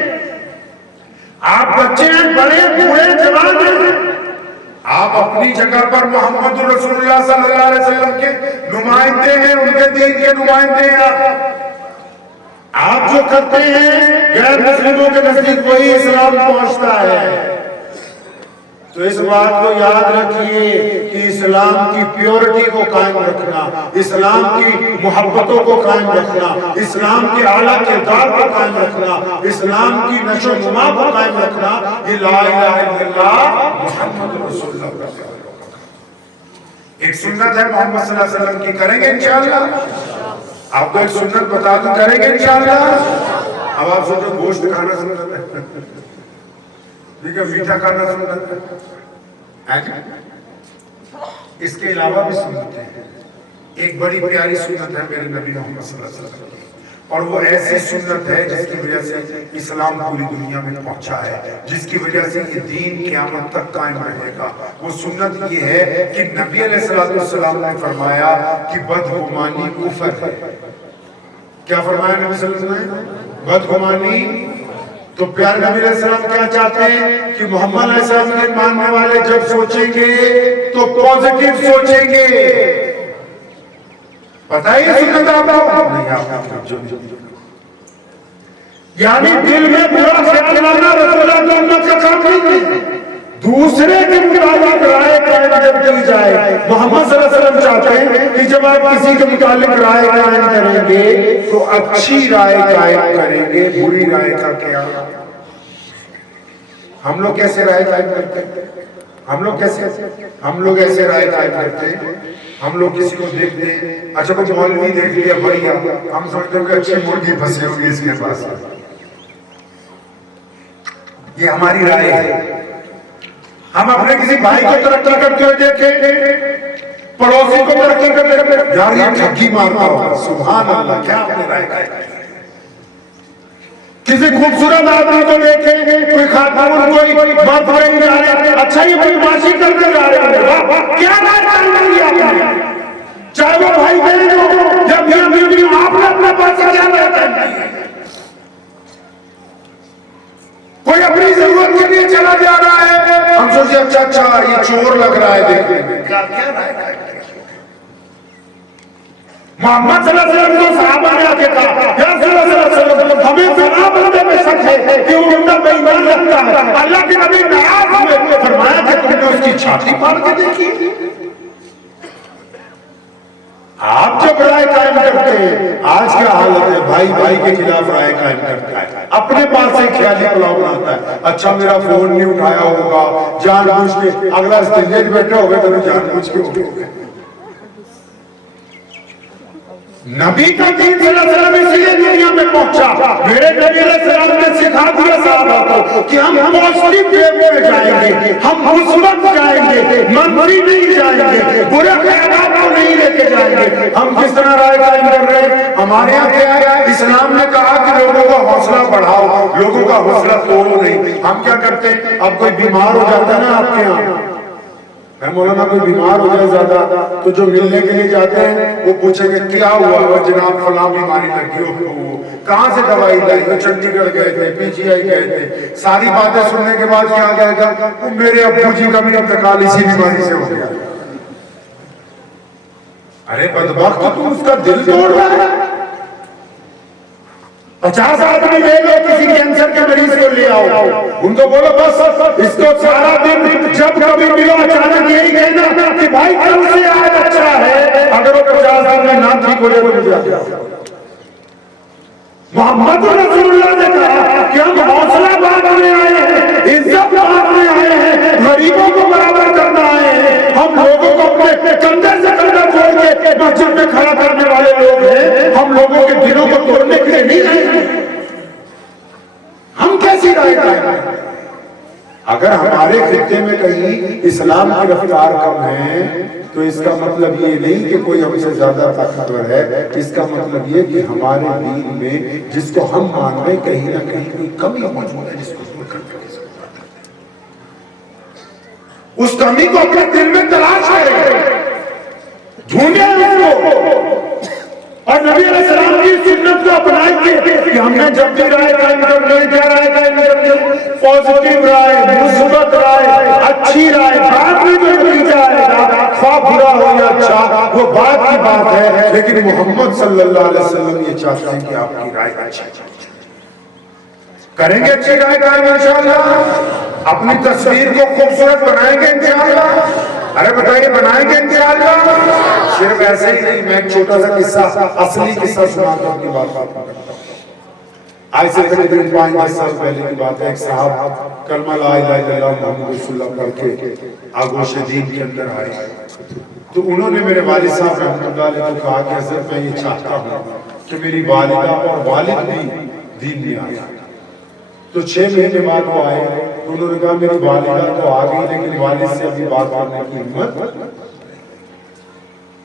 آپ بچے ہیں، بڑے بوڑھے جوان ہیں، آپ اپنی جگہ پر محمد رسول اللہ صلی اللہ علیہ وسلم کے نمائندے ہیں، ان کے دین کے نمائندے ہیں. آپ جو کرتے ہیں غیر مسلموں کے نزدیک وہی اسلام پہنچتا ہے. تو اس بات کو یاد رکھیے کہ اسلام کی پیورٹی کو قائم رکھنا، اسلام کی محبتوں کو قائم رکھنا، اسلام کے اعلیٰ کردار کو قائم رکھنا، اسلام کی نشو و نما کو قائم رکھنا، یہ لا الہ الا اللہ محمد رسول اللہ. ایک سنت ہے محمد صلی اللہ علیہ وسلم کی، کریں گے انشاءاللہ. آپ کو ایک سنت بتا دوں، کریں گے انشاءاللہ. اب آپ سوچو گوشت کھانا سنت ہے، لیکن میٹھا کھانا سنت ہے، اس کے علاوہ بھی سنتیں ہیں. ایک بڑی پیاری سنت ہے میرے نبی محمد صلی اللہ علیہ وسلم کی، اور وہ ایسی سنت ہے جس کی وجہ سے اسلام پوری دنیا میں پہنچا ہے، جس کی وجہ سے یہ دین قیامت تک قائم رہے گا. وہ سنت یہ ہے کہ نبی علیہ السلام نے فرمایا کہ بدگمانی کفر ہے. کیا فرمایا نبی صلی اللہ علیہ وسلم؟ بدگمانی. تو پیارے نبی علیہ السلام کیا چاہتے ہیں کہ محمد علیہ السلام کے ماننے والے جب سوچیں گے تو پوزیٹیو سوچیں گے. پتہ ہی سنت آپ کو، یعنی دل میں برا خیال لانا رسول اللہ کی امت کا کام نہیں ہے. دوسرے کے مطابق رائے قائم جب کی جائے، محمد صلی اللہ علیہ وسلم چاہتے ہیں کہ جب آپ کسی کے متعلق رائے قائم کریں گے تو اچھی رائے قائم کریں گے، بری رائے کا کیا. ہم لوگ کیسے رائے قائم کرتے ہیں؟ ہم لوگ ایسے رائے قائم کرتے ہیں. ہم لوگ کسی کو دیکھتے ہیں، اچھا کوئی مولوی دیکھ لیا بڑھیا، ہم سمجھتے ہیں کہ اچھی مرغی پھنسی ہوگی اس کے پاس. یہ ہماری رائے ہے. ہم اپنے کسی بھائی کو ترقی کرتے ہوئے دیکھیں، پڑوسی کو ترقی کرتے ہوئے، یار یہ ٹھگی مارتا ہوگا، سبحان اللہ، کیا اپنے رائے قائم کرتے ہیں. کسی خوبصورت آدمی کو دیکھیں، کوئی خاتون کوئی بات نہیں جا رہے، اچھا یہ بدماشی کرتے جا رہے ہیں، کیا رائے قائم کری آپ نے؟ چاہے وہ بھائی بہن ہو یا میاں بیوی ہو، آپ نے اپنے پاس سے کیا رائے قائم کی ہے؟ کوئی اپنی ضرورت کے لیے چلا جا رہا ہے، ہم سوچے اچھا یہ چور لگ رہا ہے دیکھنے میں، کیا رائے قائم کی؟ محمد صلی اللہ علیہ وسلم کو صحابہ نے آکے کہا، یا صلی اللہ علیہ وسلم ہمیں فلاں بندے میں شک ہے کہ وہ بندہ بے ایمان لگتا ہے. اللہ کے نبی ناراض ہوئے، فرمایا کہ تم نے اس کی چھاتی پھاڑ کے دیکھی. آپ جب رائے قائم کرتے ہیں، آج کیا حالت ہے، بھائی بھائی کے خلاف رائے قائم کرتا ہے، اپنے پاس سے خیالی پلاؤ بناتا ہے. اچھا میرا فون نہیں اٹھایا ہوگا، جان بوجھ کے اگلا اسٹیج بیٹھا ہوگا تو جان بوجھ کے اٹھے. نبی کا دین صلی اللہ علیہ وسلم اس لیے دنیا میں پہنچا. میرے نبی علیہ السلام نے سکھا دیا صحابہ کو کہ ہم پازیٹیو وے میں جائیں گے، ہم مثبت جائیں گے، منفی نہیں جائیں گے، برے خیالات کو نہیں لے کے جائیں گے. ہم کس طرح رائے قائم کر رہے ہیں؟ ہمارے یہاں کیا ہے؟ اسلام نے کہا کہ لوگوں کا حوصلہ بڑھاؤ، لوگوں کا حوصلہ توڑو نہیں. ہم کیا کرتے ہیں؟ اب کوئی بیمار ہو جاتا ہے نا آپ کے یہاں، مولانا کوئی بیمار ہو جائے زیادہ تو جو ملنے کے لیے جاتے ہیں وہ پوچھیں گے کیا ہوا جناب، فلاں بیماری لگی ہو، کہاں سے دوائی لائی؟ وہ چنڈی گڑھ گئے تھے، پی جی آئی گئے تھے. ساری باتیں سننے کے بعد کیا کہے گا؟ میرے ابو جی کا بھی انتقال اسی بیماری سے ہو گیا. ارے بدبخت تم اس کا دل توڑ رہا ہے. 50 آدمی لے لو, کسی کینسر کے مریض کو لے آؤ, ان کو بولو بس اس کو سارا دن جب کبھی ملو اچانک یہی کہنا کہ بھائی کل سے آج اچھا ہے, اگر وہ 50 دن میں نہ ٹھیک ہو جائے تو مجھے آ. محمد رسول اللہ نے کہا کہ ہم حوصلہ بانٹنے آئے ہیں, عزت بانٹنے آئے ہیں, غریبوں کو برابر کرنا آئے ہیں. ہم لوگوں کو اپنے کندھے سے کندھا جوڑ کے مسجد میں کھڑا کرنے والے لوگ ہیں, ہم لوگوں کے دلوں کو توڑنے کے لیے نہیں آئے ہیں. ہم کیسی رائے قائم ہیں؟ اگر ہمارے خطے میں کہیں اسلام کی رفتار کم ہے تو اس کا مطلب یہ نہیں کہ کوئی ہم سے زیادہ طاقتور ہے, اس کا مطلب یہ کہ ہمارے دین میں جس کو ہم مان رہے کہیں نہ کہیں کوئی کمی موجود ہے جس کو دور کر کے اس کمی کو اپنے دل میں تلاش کریں, ڈھونڈیں اس کو, اور نبی علیہ السلام کی سنت کو اپنائیں کہ ہم نے جب بھی رائے قائم کر لی, کیا رائے قائم کر لی, پازیٹیو رائے, مثبت رائے, اچھی رائے, بعد میں جو نتیجہ آئے گا خواہ برا ہو یا اچھا وہ بات کی بات ہے, لیکن محمد صلی اللہ علیہ وسلم یہ چاہتے ہیں کہ آپ کی رائے اچھی کریں گے. اچھی رائے قائم انشاءاللہ, اپنی تصویر کو خوبصورت بنائیں گے انشاءاللہ. ارے بتائیے بنائیں گے انشاءاللہ. صرف ایسے ہی نہیں, میں ایک چھوٹا سا قصہ, اصلی قصہ سناتا ہوں. کی بات کرتا ہوں, آج سے تقریباً 5 سال پہلے کی بات ہے. ایک صاحب کلمہ لا الہ الا اللہ محمد رسول اللہ پڑھ کے آگوش دین کے اندر آئے, تو انہوں نے میرے والد صاحب رحمۃ اللہ علیہ کو کہا کہ حضرت میں یہ چاہتا ہوں کہ میری والدہ اور والد بھی دین میں آئے. تو 6 مہینے بعد وہ آئے, تو انہوں نے کہا میری والدہ تو آ گئی لیکن والد سے ابھی بات کرنے کی ہمت.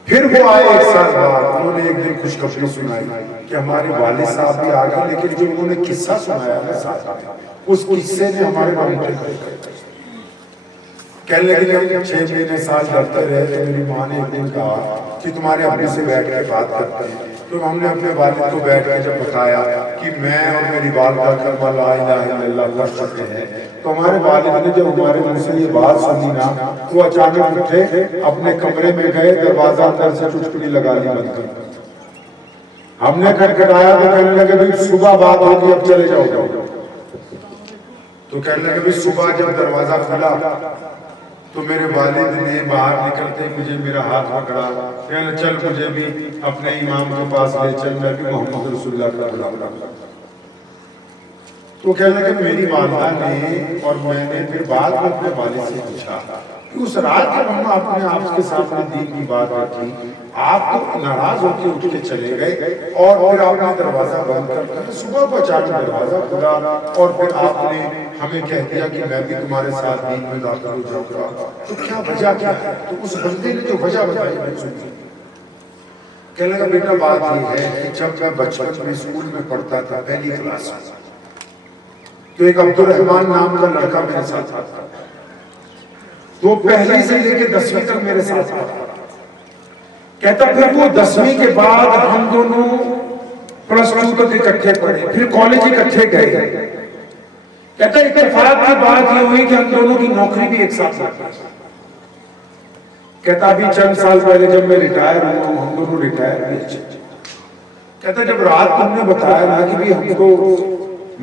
پھر وہ آئے 1 سال بعد, انہوں نے ایک دن خوشخبری سنائی کہ ہمارے والد صاحب بھی آ گئے, لیکن جو انہوں نے قصہ سنایا ہے ساتھ میں, اس قصے نے ہمارے رونگٹے کھڑے کر دیے. کہنے لگے کہ 6 مہینے سال ڈرتے رہے, تو میری ماں نے ایک دن کہا کہ تمہارے ابو سے بیٹھ کے بات کرتے ہیں. تو ہم نے اپنے والد کو بیٹھ کے جب بتایا کہ میں اور میری والدہ کلمہ لا الہ الا اللہ پڑھ چکے ہیں, تو ہمارے والد نے جب ہمارے منہ سے یہ بات سنی نا, تو اچانک اٹھے, اپنے کمرے میں گئے, دروازہ اندر سے چٹکلی لگا لی بند کر. ہم نے کھٹکھٹایا تو کہنے لگے بھائی صبح بات ہوگی, اب چلے جاؤ. تو کہنے لگے بھائی صبح جب دروازہ کھلا تو میرے والد نے باہر نکلتے مجھے میرا ہاتھ پکڑا, کہنے چل مجھے بھی اپنے امام کے پاس لے چل, میں بھی محمد رسول اللہ کا غلام. تو کہنے لگے میری والدہ نے اور میں نے پھر بعد میں اپنے والد سے پوچھا کہ اس رات جب ہم اپنے آپ کے سامنے دین کی بات رکھی, آپ تو ناراض ہو کے اٹھ کے چلے گئے, اور پھر آپ نے دروازہ بند کر دیا. صبح کو اچانک دروازہ کھلا, اور پھر آپ نے ہمیں کہہ دیا کہ میں بھی تمہارے ساتھ دین میں داخل ہو جاؤں گا, تو کیا وجہ کیا ہے؟ تو اس بندے نے جو وجہ بتائی میں سنی. کہنے لگا بیٹا بات یہ ہے کہ جب میں بچپن میں اسکول میں پڑھتا تھا پہلی کلاس میں, تو ایک عبد الرحمان نام کا لڑکا میرے ساتھ تھا, تو پہلی سے لے کے 10ویں تک میرے ساتھ تھا. کہتا پھر وہ 10ویں کے بعد ہم دونوں +2 تک اکٹھے پڑھے, پھر کالج اکٹھے گئے. کہتا اتفاق کی بات یہ ہوئی کہ ہم دونوں کی نوکری بھی ایک ساتھ لگا. کہتا ابھی چند سال پہلے جب میں ریٹائر ہوا, ہم دونوں ریٹائر ہوئے. کہتا جب رات تم نے بتایا نا کہ بھی ہم کو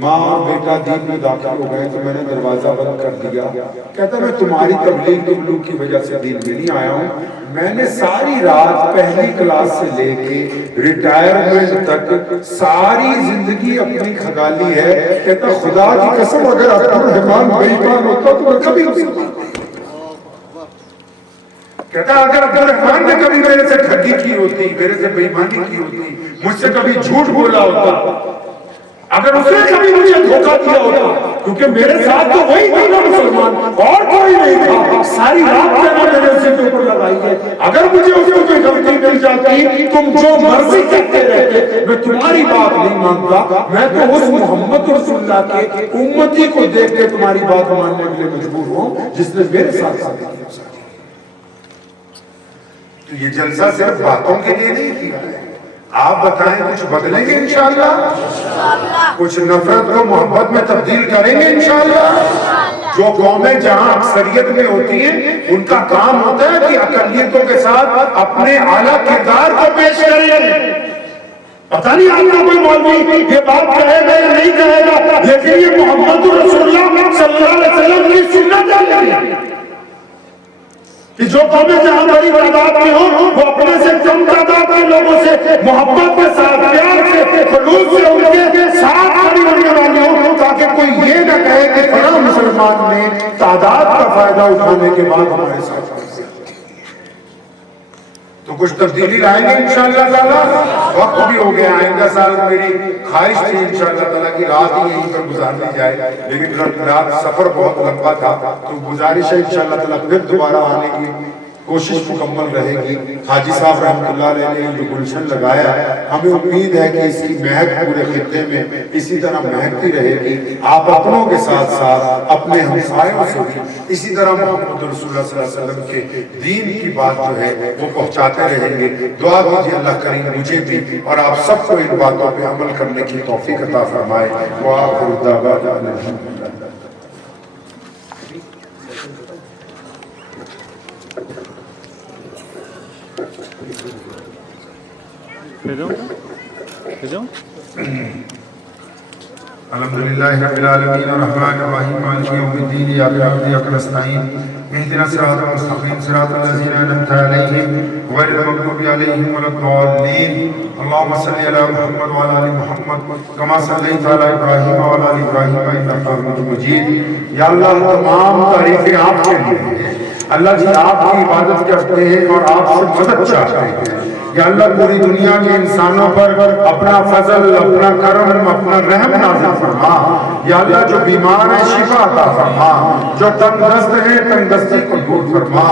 ماں اور بیٹا دین میں داخل ہو گئے, تو میں نے دروازہ بند کر دیا. کہتا میں تمہاری تبلیغ کی وجہ سے دین میں نہیں آیا ہوں, میں نے ساری رات پہلی کلاس سے لے کے ریٹائرمنٹ تک ساری زندگی اپنی کھگالی ہے. کہتا خدا کی قسم اگر عبد الرحمان بے ایمان ہوتا تو میں کبھی مسلمان نہیں. کہتا اگر عبد الرحمان نے کبھی میرے سے ٹھگی کی ہوتی, میرے سے بے ایمانی کی ہوتی, مجھ سے کبھی جھوٹ بولا ہوتا, اگر اس نے کبھی مجھے دھوکہ دیا ہوتا, کیونکہ میرے ساتھ تو وہی تھا نا مسلمان, اور کوئی نہیں تھا, ساری رات میرے اسی کے اوپر لگائی ہے. اگر مجھے اس کو کوئی غلطی مل جاتی, تم جو مرضی کہتے رہتے, میں تمہاری بات نہیں مانتا. میں تو اس محمد رسول اللہ کے امتی کو دیکھ کے تمہاری بات ماننے کے لیے مجبور ہوں جس نے میرے ساتھ ساتھ کیا. تو یہ جلسہ صرف باتوں کے لیے نہیں کیا ہے. آپ بتائیں کچھ بدلیں گے انشاءاللہ, کچھ نفرت کو محبت میں تبدیل کریں گے انشاءاللہ. جو قومیں جہاں اکثریت میں ہوتی ہیں ان کا کام ہوتا ہے کہ اقلیتوں کے ساتھ اپنے اعلیٰ کردار کو پیش کریں. پتہ نہیں آپ کا کوئی مولوی یہ بات کہے گا یا نہیں کہے گا، لیکن یہ محمد رسول اللہ صلی اللہ علیہ وسلم کی سنت ہے کہ جو قومیں جہاں بڑی تعداد میں ہوں وہ اپنے سے کم تعداد کے لوگوں سے محبت کے ساتھ، پیار سے، خلوص سے ان کے ساتھ کھڑی ہونے والی ہوں، تاکہ کوئی یہ نہ کہے کہ فلاں مسلمان نے تعداد کا فائدہ اٹھانے کے بعد ہمارے ساتھ. تو کچھ تبدیلی لائیں گے انشاءاللہ تعالیٰ. وقت بھی ہو گیا، آئندہ سال میری خواہش تھی انشاءاللہ تعالیٰ کی رات ہی یہیں پر گزار دی جائے، لیکن رات سفر بہت لمبا تھا، تو گزارش ہے انشاءاللہ تعالیٰ پھر دوبارہ آنے کی کوشش مکمل رہے گی. حاجی صاحب رحمۃ اللہ علیہ نے جو گلشن لگایا، ہمیں امید ہے کہ اس کی مہک پورے خطے میں اسی طرح مہکتی رہے گی. آپ اپنوں کے ساتھ ساتھ اپنے ہمسایوں سے بھی اسی طرح محمد رسول اللہ صلی اللہ علیہ وسلم کے دین کی بات جو ہے وہ پہنچاتے رہیں گے. دعا کیجیے اللہ کریم مجھے بھی اور آپ سب کو ان باتوں پہ عمل کرنے کی توفیق عطا فرمائے. وآخر دعوانا ان الحمد للہ. الحمدللہ رب العالمین الرحمن الرحیم مالک یوم الدین ایاک نعبد و ایاک نستعین اهدنا الصراط المستقیم صراط الذین انعمت علیہم غیر المغضوب علیہم ولا الضالین. اللهم صل علی محمد وعلی آل محمد کما صلیت علی ابراہیم وعلی آل ابراہیم انک حمید مجید. یا اللہ تمام تعریفیں آپ کے لیے ہیں. اللہ جی آپ کی عبادت کرتے ہیں اور آپ سے مدد چاہتے ہیں. یا اللہ پوری دنیا کے انسانوں پر اپنا فضل، اپنا کرم، اپنا رحم نازل فرما. یا اللہ جو بیمار ہیں شفا عطا فرما، جو تنگ دست ہیں تنگ دستی کو دور فرما،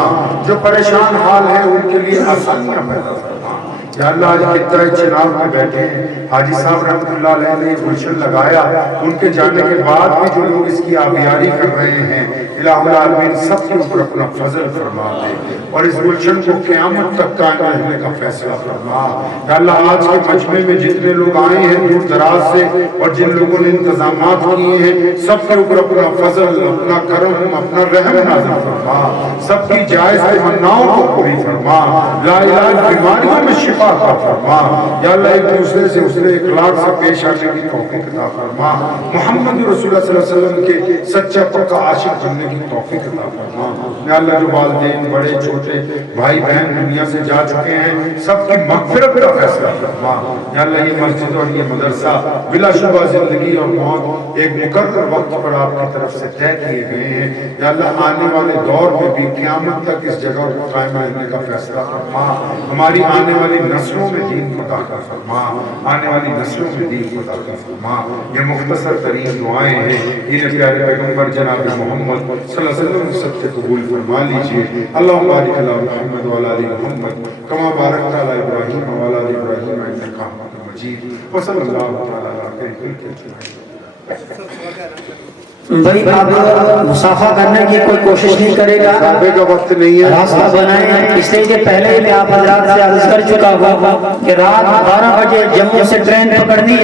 جو پریشان حال ہیں ان کے لیے آسانیاں پیدا فرما. یا اللہ آج خطہ چناب میں بیٹھے ہیں، حاجی صاحب رحمۃ اللہ علیہ نے گلشن لگایا، ان کے جانے کے بعد بھی جو لوگ اس کی آبیاری کر رہے ہیں، الہ العالمین سب کے اوپر اپنا فضل فرما دے اور اس گلشن کو قیامت تک قائم رہنے کا فیصلہ فرما. یا اللہ آج کے مجمع میں جتنے لوگ آئے ہیں دور دراز سے اور جن لوگوں نے انتظامات کیے ہیں، سب کے اوپر اپنا فضل، اپنا کرم، اپنا رحم نازل فرما. سب کی جائز تمناؤں کو پوری فرما. لا علاج بیماریوں میں شفا عطا فرما. یا اللہ ایک دوسرے سے حسن اخلاق سے پیش آنے کی توفیق عطا فرما. محمد رسول اللہ صلی اللہ علیہ وسلم کے سچا پکا عاشق بننے کی توفیق عطا فرما. یا اللہ جو والدین بڑے چھوٹے بھائی بہن دنیا سے جا چکے ہیں سب کی مغفرت کا فیصلہ فرما. یا اللہ یہ مسجد اور یہ مدرسہ بلا شبہ زندگی اور موت ایک مقرر وقت پر آپ کی طرف سے طے کیے گئے ہیں. یا اللہ آنے والے دور میں بھی قیامت تک اس جگہ کو قائم رہنے کا فیصلہ فرما. ہماری آنے والی نسلوں میں دین کو داخل فرما، آنے والی نسلوں میں دین کو داخل فرما. یہ مختصر ترین دعائیں ہیں، انہیں پیارے پیغمبر جناب محمد صلی اللہ علیہ وسلم سب سے قبول فرما لیجئے. اللہم بارک علی محمد وعلی آل محمد کما بارکت علی ابراہیم وعلی آل ابراہیم انک حمید مجید. وصلی اللہ تعالی علی خیر خلقہ. بھائی آپ مسافہ کرنے کی کوئی کوشش نہیں کرے گا، مسافے کا وقت نہیں ہے، راستہ بنائیں. اس لیے کہ پہلے میں آپ حضرات سے عرض کر چکا ہوا کہ رات 12 بجے جموں سے ٹرین پکڑنی ہے.